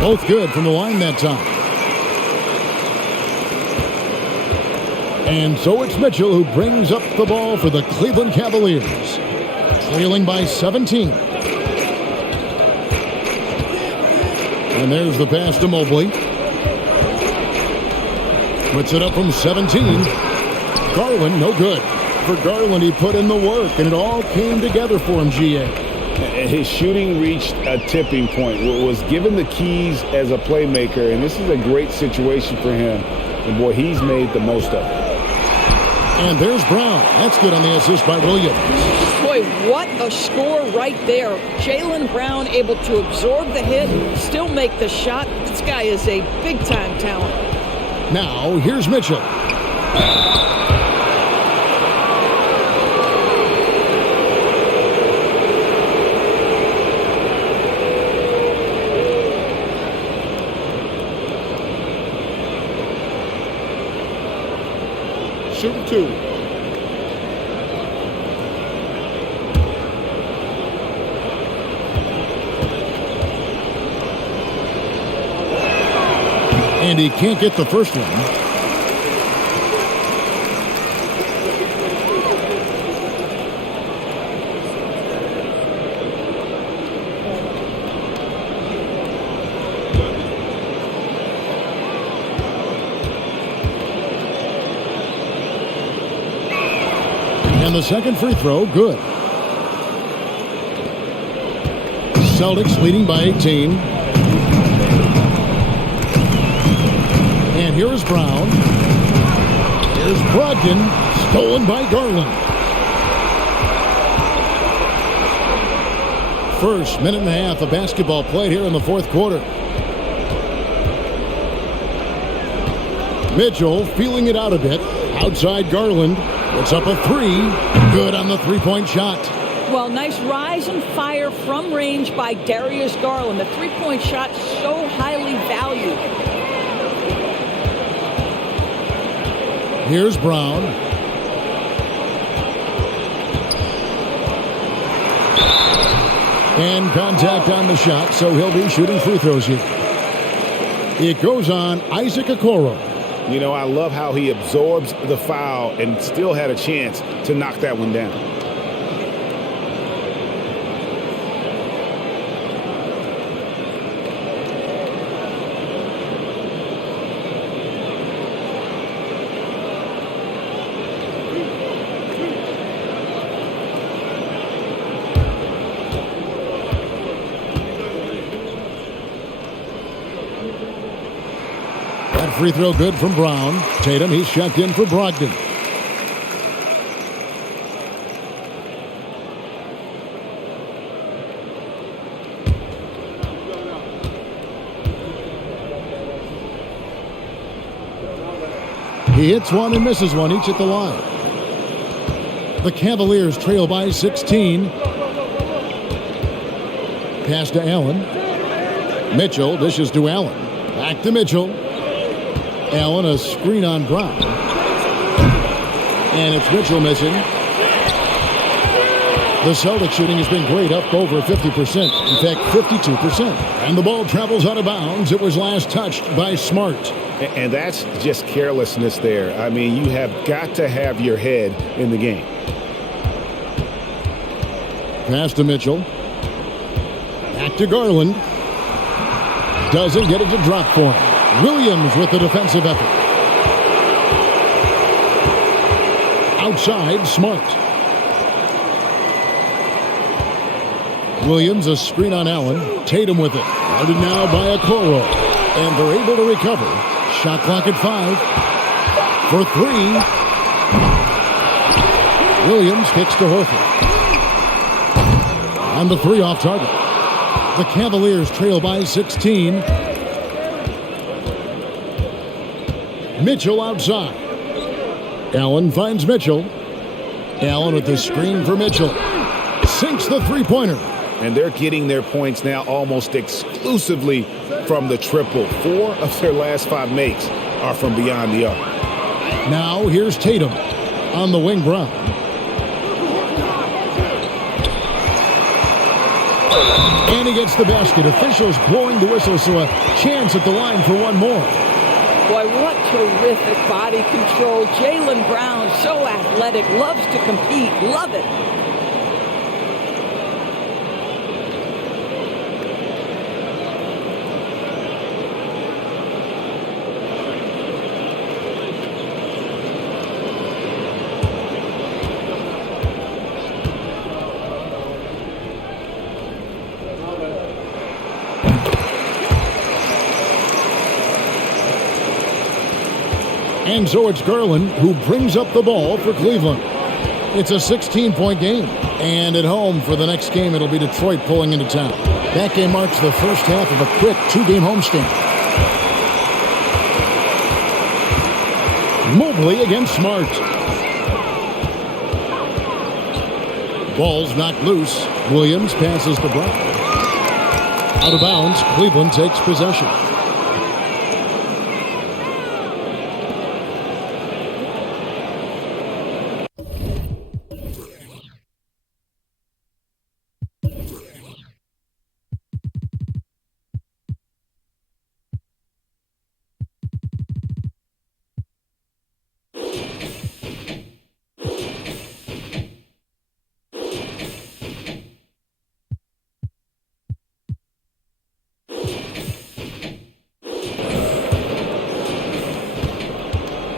Both good from the line that time. And so it's Mitchell who brings up the ball for the Cleveland Cavaliers. Trailing by 17. And there's the pass to Mobley. Puts it up from 17. Garland, no good. For Garland, he put in the work, and it all came together for him, GA. His shooting reached a tipping point, was given the keys as a playmaker, and this is a great situation for him. And, boy, he's made the most of it. And there's Brown. That's good on the assist by Williams. Boy, what a score right there. Jaylen Brown able to absorb the hit, still make the shot. This guy is a big-time talent. Now, here's Mitchell. Shooting two. And he can't get the first one. And the second free throw, good. Celtics leading by 18. And here's Brown. Here's Brogdon, stolen by Garland. First minute and a half of basketball played here in the fourth quarter. Mitchell feeling it out a bit. Outside Garland. It's up a three. Good on the three-point shot. Well, nice rise and fire from range by Darius Garland. The three-point shot so highly valued. Here's Brown. And contact on the shot, so he'll be shooting free throws here. It goes on Isaac Okoro. You know, I love how he absorbs the foul and still had a chance to knock that one down. Free throw good from Brown. Tatum, he's checked in for Brogdon. He hits one and misses one, each at the line. The Cavaliers trail by 16. Pass to Allen. Mitchell dishes to Allen. Back to Mitchell. Allen, a screen on Brown. And it's Mitchell missing. The Celtics shooting has been great, up over 50%. In fact, 52%. And the ball travels out of bounds. It was last touched by Smart. And that's just carelessness there. I mean, you have got to have your head in the game. Pass to Mitchell. Back to Garland. Doesn't get it to drop for him. Williams with the defensive effort. Outside, Smart. Williams, a screen on Allen. Tatum with it. Guarded now by Okoro. And they're able to recover. Shot clock at 5. For 3. Williams kicks to Horford. On the 3 off target. The Cavaliers trail by 16. Mitchell outside. Allen finds Mitchell. Allen with the screen for Mitchell. Sinks the three-pointer. And they're getting their points now almost exclusively from the triple. 4 of their last 5 makes are from beyond the arc. Now here's Tatum on the wing. Brown. And he gets the basket. Officials blowing the whistle, so a chance at the line for one more. Boy, what terrific body control. Jaylen Brown, so athletic, loves to compete. Love it. And so it's Garland who brings up the ball for Cleveland. It's a 16-point game. And at home for the next game, it'll be Detroit pulling into town. That game marks the first half of a quick 2-game homestand. Mobley against Smart. Ball's knocked loose. Williams passes to Brown. Out of bounds, Cleveland takes possession.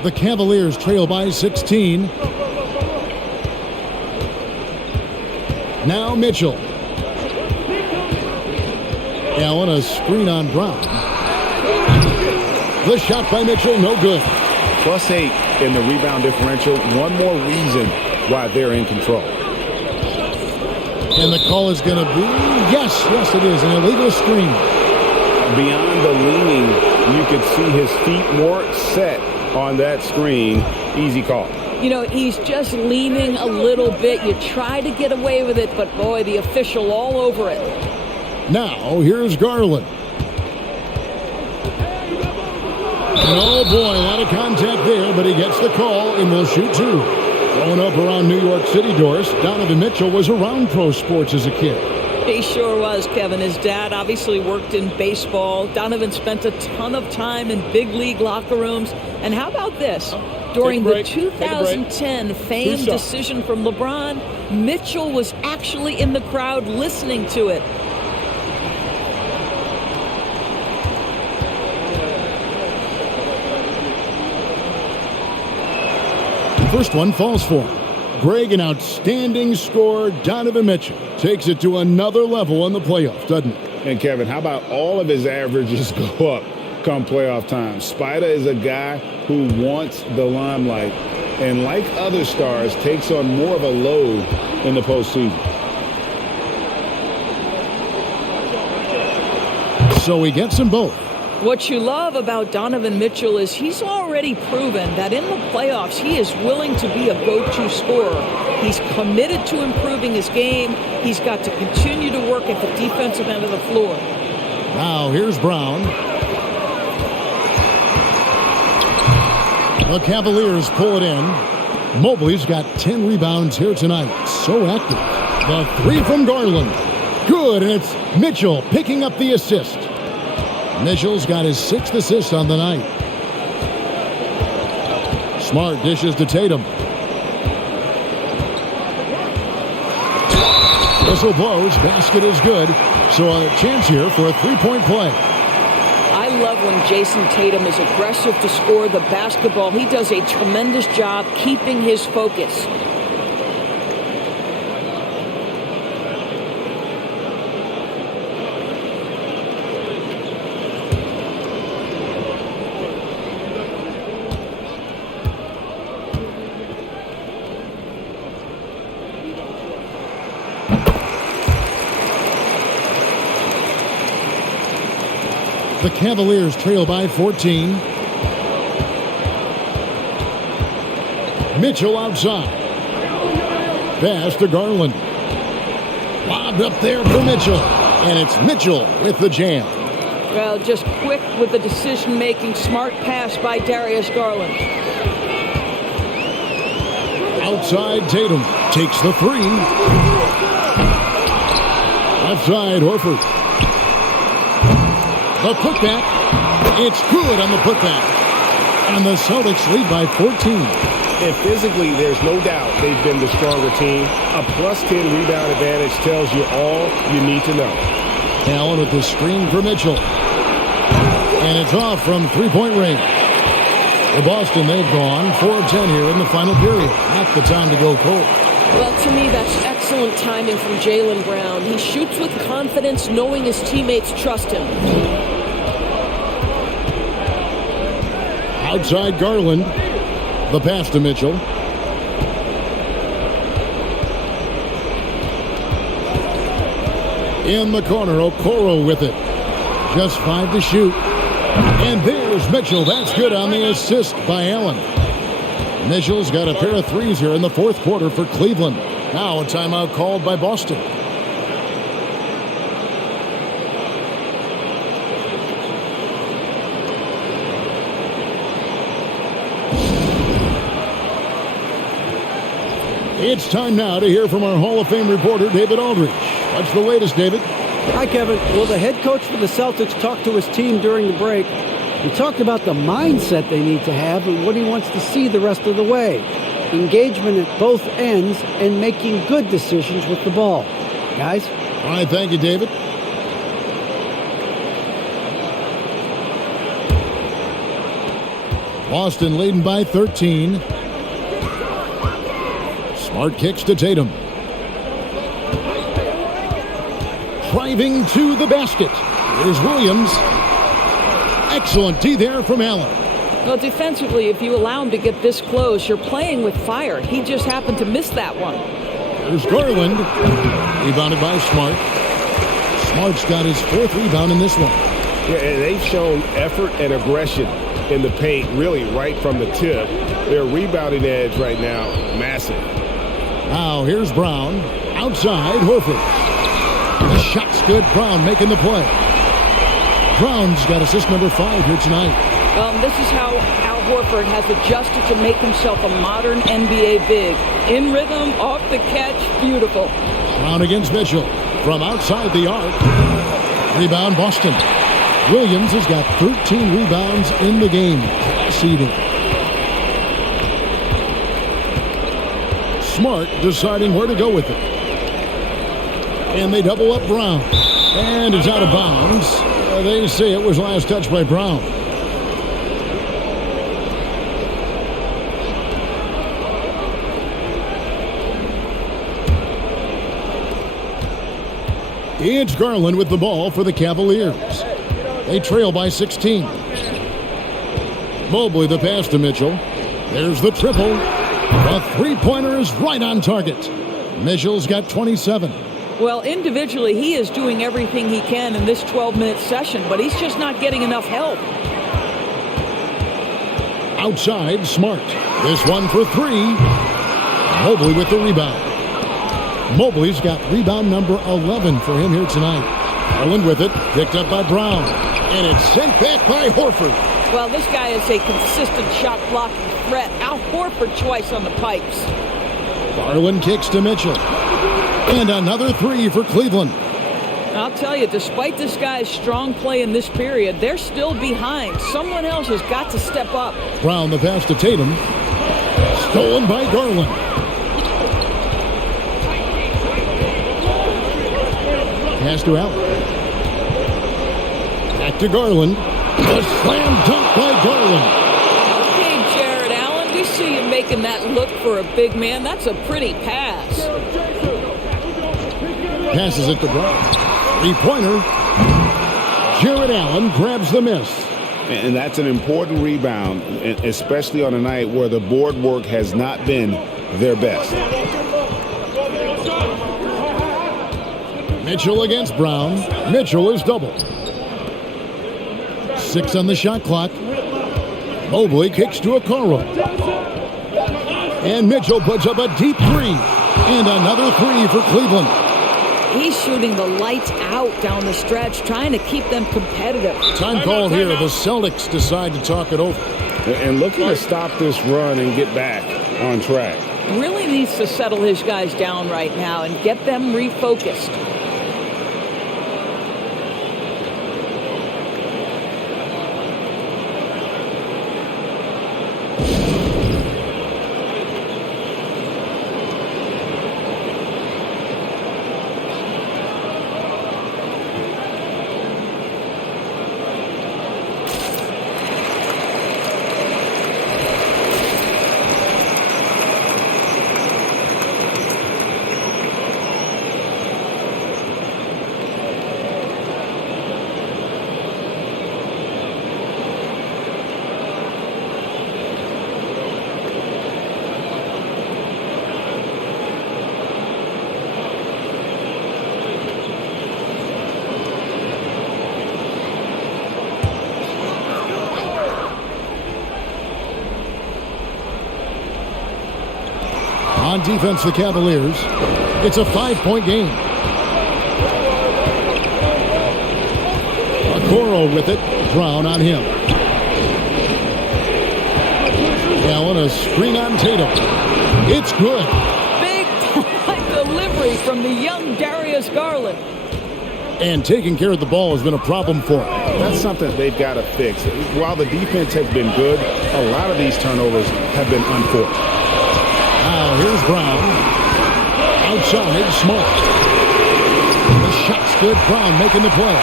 The Cavaliers trail by 16. Now Mitchell. Allen, a screen on Brown. The shot by Mitchell, no good. +8 in the rebound differential. One more reason why they're in control. And the call is going to be, yes, it is, an illegal screen. Beyond the leaning, you could see his feet more set on that screen. Easy call. You know, he's just leaning a little bit. You try to get away with it, but boy, the official all over it. Now, here's Garland. And oh boy, a lot of contact there, but he gets the call and will shoot two. Growing up around New York City, Doris, Donovan Mitchell was around pro sports as a kid. He sure was, Kevin. His dad obviously worked in baseball. Donovan spent a ton of time in big league locker rooms. And how about this? During the 2010 famed decision from LeBron, Mitchell was actually in the crowd listening to it. First one falls for him. Greg, an outstanding scorer. Donovan Mitchell takes it to another level in the playoffs, doesn't it? And Kevin, how about all of his averages go up come playoff time? Spider is a guy who wants the limelight and, like other stars, takes on more of a load in the postseason. So he gets them both. What you love about Donovan Mitchell is he's already proven that in the playoffs he is willing to be a go-to scorer. He's committed to improving his game. He's got to continue to work at the defensive end of the floor. Now here's Brown. The Cavaliers pull it in. Mobley's got 10 rebounds here tonight. So active. The three from Garland. Good, and it's Mitchell picking up the assist. Mitchell's got his 6th assist on the night. Smart dishes to Tatum. Whistle blows. Basket is good. So a chance here for a three-point play. I love when Jason Tatum is aggressive to score the basketball. He does a tremendous job keeping his focus. The Cavaliers trail by 14. Mitchell outside. Pass to Garland. Lobbed up there for Mitchell. And it's Mitchell with the jam. Well, just quick with the decision-making. Smart pass by Darius Garland. Outside, Tatum takes the three. Left side, Horford. The putback. It's good on the putback. And the Celtics lead by 14. And physically, there's no doubt they've been the stronger team. A +10 rebound advantage tells you all you need to know. Allen with the screen for Mitchell. And it's off from three-point range. For Boston, they've gone 4 of 10 here in the final period. Not the time to go cold. Well, to me, that's excellent timing from Jaylen Brown. He shoots with confidence, knowing his teammates trust him. Outside Garland. The pass to Mitchell. In the corner, Okoro with it. Just 5 to shoot. And there's Mitchell. That's good on the assist by Allen. Mitchell's got a pair of threes here in the fourth quarter for Cleveland. Now a timeout called by Boston. It's time now to hear from our Hall of Fame reporter, David Aldridge. What's the latest, David? Hi, Kevin. Well, the head coach for the Celtics talked to his team during the break. He talked about the mindset they need to have and what he wants to see the rest of the way. Engagement at both ends and making good decisions with the ball. Guys? All right, thank you, David. Boston leading by 13. Smart kicks to Tatum. Driving to the basket. Here's Williams. Excellent D there from Allen. Well, defensively, if you allow him to get this close, you're playing with fire. He just happened to miss that one. There's Garland. Rebounded by Smart. Smart's got his 4th rebound in this one. Yeah, and they've shown effort and aggression in the paint, really right from the tip. Their rebounding edge right now, massive. Now here's Brown. Outside, Horford. The shot's good. Brown making the play. Brown's got assist number 5 here tonight. This is how Al Horford has adjusted to make himself a modern NBA big. In rhythm, off the catch, beautiful. Brown against Mitchell. From outside the arc. Rebound, Boston. Williams has got 13 rebounds in the game. Seeding. Smart deciding where to go with it. And they double up Brown. And it's out of bounds. They say it was last touched by Brown. It's Garland with the ball for the Cavaliers. They trail by 16. Mobley the pass to Mitchell. There's the triple. The three-pointer is right on target. Mitchell's got 27. Well, individually, he is doing everything he can in this 12-minute session, but he's just not getting enough help. Outside, Smart. This one for 3. Mobley with the rebound. Mobley's got rebound number 11 for him here tonight. Garland with it, picked up by Brown. And it's sent back by Horford. Well, this guy is a consistent shot-blocking threat. Al Horford twice on the pipes. Garland kicks to Mitchell. And another 3 for Cleveland. I'll tell you, despite this guy's strong play in this period, they're still behind. Someone else has got to step up. Brown the pass to Tatum. Stolen by Garland. Pass to Allen. Back to Garland. A slam dunk by Garland. Okay, Jared Allen, we see you making that look for a big man. That's a pretty pass. Passes it to Brown. Three-pointer. Jared Allen grabs the miss. And that's an important rebound, especially on a night where the board work has not been their best. Mitchell against Brown. Mitchell is doubled. 6 on the shot clock. Mobley kicks to Okoro. And Mitchell puts up a deep 3. And another 3 for Cleveland. He's shooting the lights out down the stretch, trying to keep them competitive. Time called here. The Celtics decide to talk it over. And looking to stop this run and get back on track. Really needs to settle his guys down right now and get them refocused. On defense, the Cavaliers. It's a 5-point game. Okoro with it. Brown on him. Allen, a screen on Tatum. It's good. Big time delivery from the young Darius Garland. And taking care of the ball has been a problem for him. That's something they've got to fix. While the defense has been good, a lot of these turnovers have been unforced. Now here's Brown. Outside, Smart. The shot's good. Brown making the play.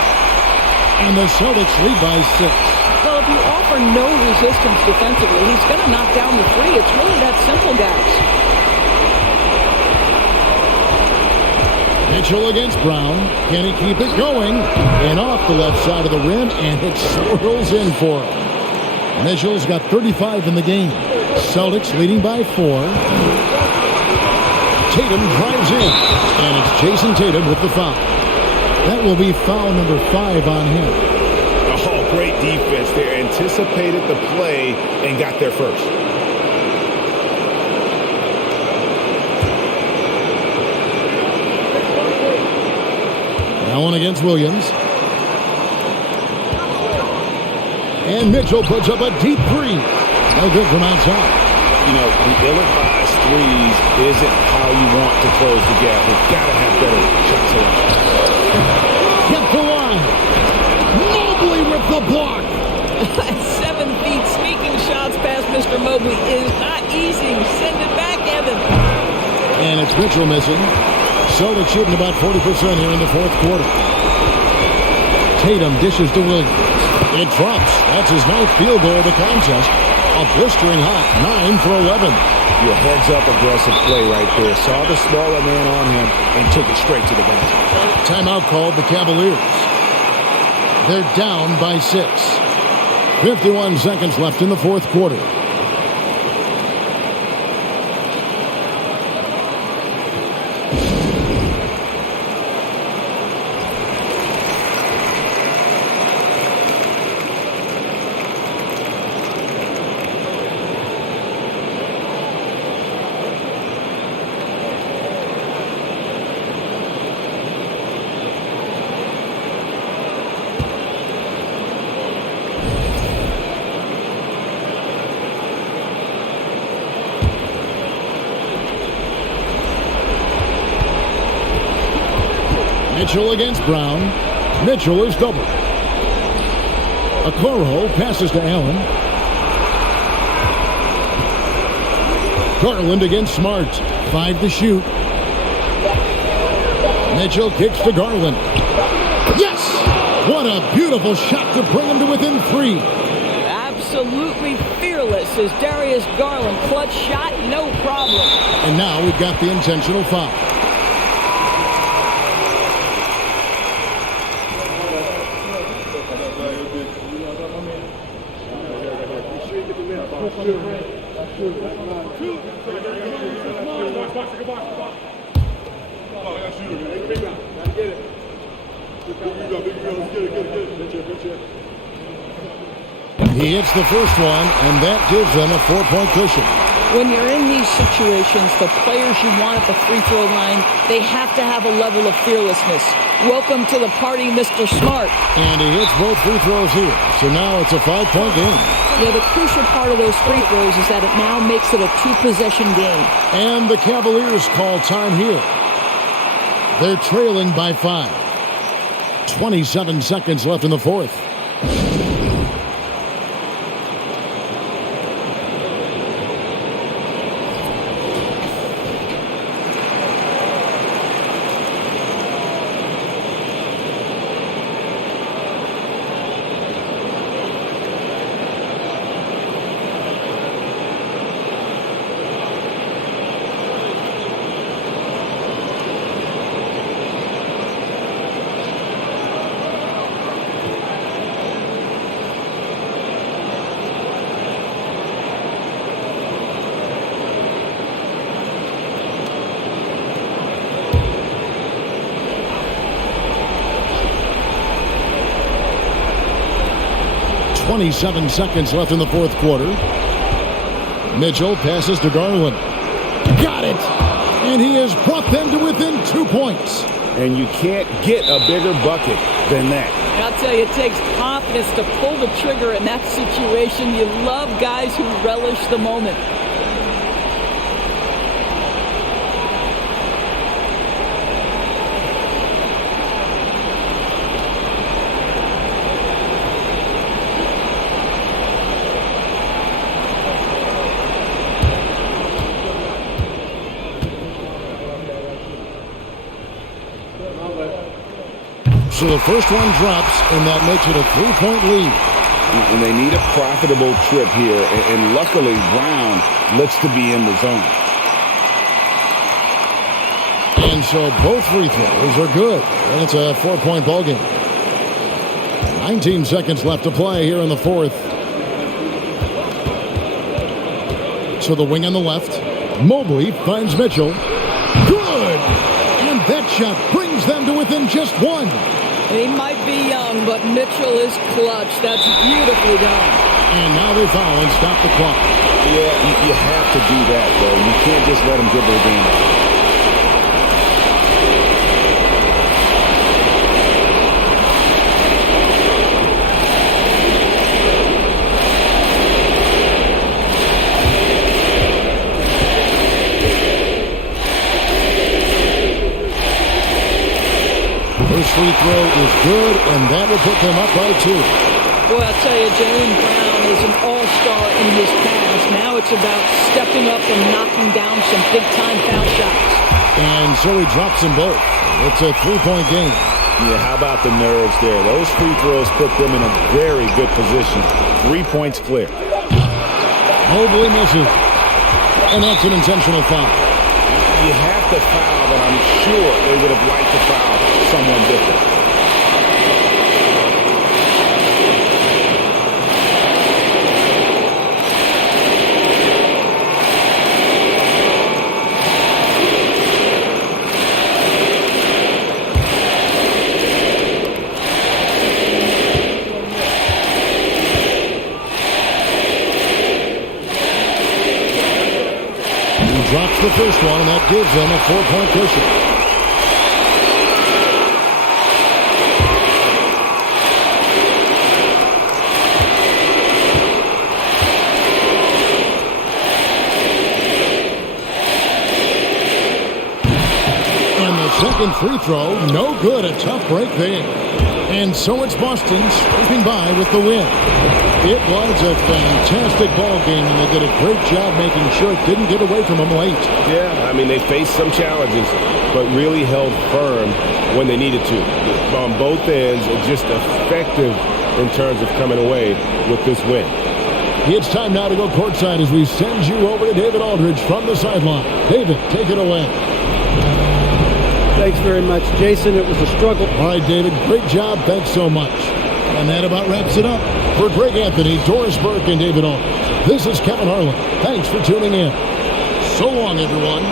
And the Celtics lead by 6. Well, if you offer no resistance defensively, he's going to knock down the 3. It's really that simple, guys. Mitchell against Brown. Can he keep it going? And off the left side of the rim, and it swirls in for him. Mitchell's got 35 in the game. Celtics leading by 4. Tatum drives in, and it's Jason Tatum with the foul. That will be foul number 5 on him. Oh, great defense there. Anticipated the play and got there first. Allen against Williams. And Mitchell puts up a deep 3. No good from outside. You know, the ill-advised threes isn't how you want to close the gap. You've got to have better shot selection. Kept the line. Mobley with the block. 7 feet sneaking shots past Mr. Mobley is not easy. Send it back, Evan. And it's Mitchell missing. Celtics shooting about 40% here in the fourth quarter. Tatum dishes to Williams. It drops. That's his 9th field goal of the contest. A blistering hot 9 for 11. Your heads-up aggressive play right there. Saw the smaller man on him and took it straight to the basket. Timeout called the Cavaliers. They're down by 6. 51 seconds left in the fourth quarter. Mitchell against Brown. Mitchell is doubled. Okoro passes to Allen. Garland against Smart. 5 to shoot. Mitchell kicks to Garland. Yes! What a beautiful shot to bring him to within 3. Absolutely fearless is Darius Garland. Clutch shot, no problem. And now we've got the intentional foul. He hits the first one, and that gives them a 4-point cushion. When you're in these situations, the players you want at the free throw line, they have to have a level of fearlessness. Welcome to the party, Mr. Smart. And he hits both free throws here. So now it's a 5-point game. Yeah, the crucial part of those free throws is that it now makes it a 2-possession game. And the Cavaliers call time here. They're trailing by 5. 27 seconds left in the fourth. .27 seconds left in the fourth quarter. Mitchell passes to Garland. Got it! And he has brought them to within 2 points. And you can't get a bigger bucket than that. And I'll tell you, it takes confidence to pull the trigger in that situation. You love guys who relish the moment. So the first one drops, and that makes it a 3-point lead. And they need a profitable trip here. And luckily, Brown looks to be in the zone. And so both free throws are good. And it's a 4-point ball game. 19 seconds left to play here in the fourth. To the wing on the left. Mobley finds Mitchell. Good! And that shot brings them to within just one. He might be young, but Mitchell is clutch. That's beautifully done. And now they foul and stop the clock. Yeah, you have to do that, though. You can't just let them dribble the game out. First free throw is good, and that will put them up by 2. Boy, I'll tell you, Jaylen Brown is an all-star in his past. Now it's about stepping up and knocking down some big-time foul shots. And so he drops them both. It's a 3-point game. Yeah, how about the nerves there? Those free throws put them in a very good position. 3 points clear. Mobley misses. And that's an intentional foul. You have to foul, but I'm sure they would have liked to foul someone different. Drops the first one, and that gives them a 4-point cushion. And the second free throw, no good. A tough break there. And so it's Boston scraping by with the win. It was a fantastic ball game, and they did a great job making sure it didn't get away from them late. Yeah, I mean, they faced some challenges, but really held firm when they needed to. On both ends, just effective in terms of coming away with this win. It's time now to go courtside as we send you over to David Aldridge from the sideline. David, take it away. Thanks very much, Jason. It was a struggle. All right, David, great job. Thanks so much. And that about wraps it up. For Greg Anthony, Doris Burke, and David Aldridge, this is Kevin Harlan. Thanks for tuning in. So long, everyone.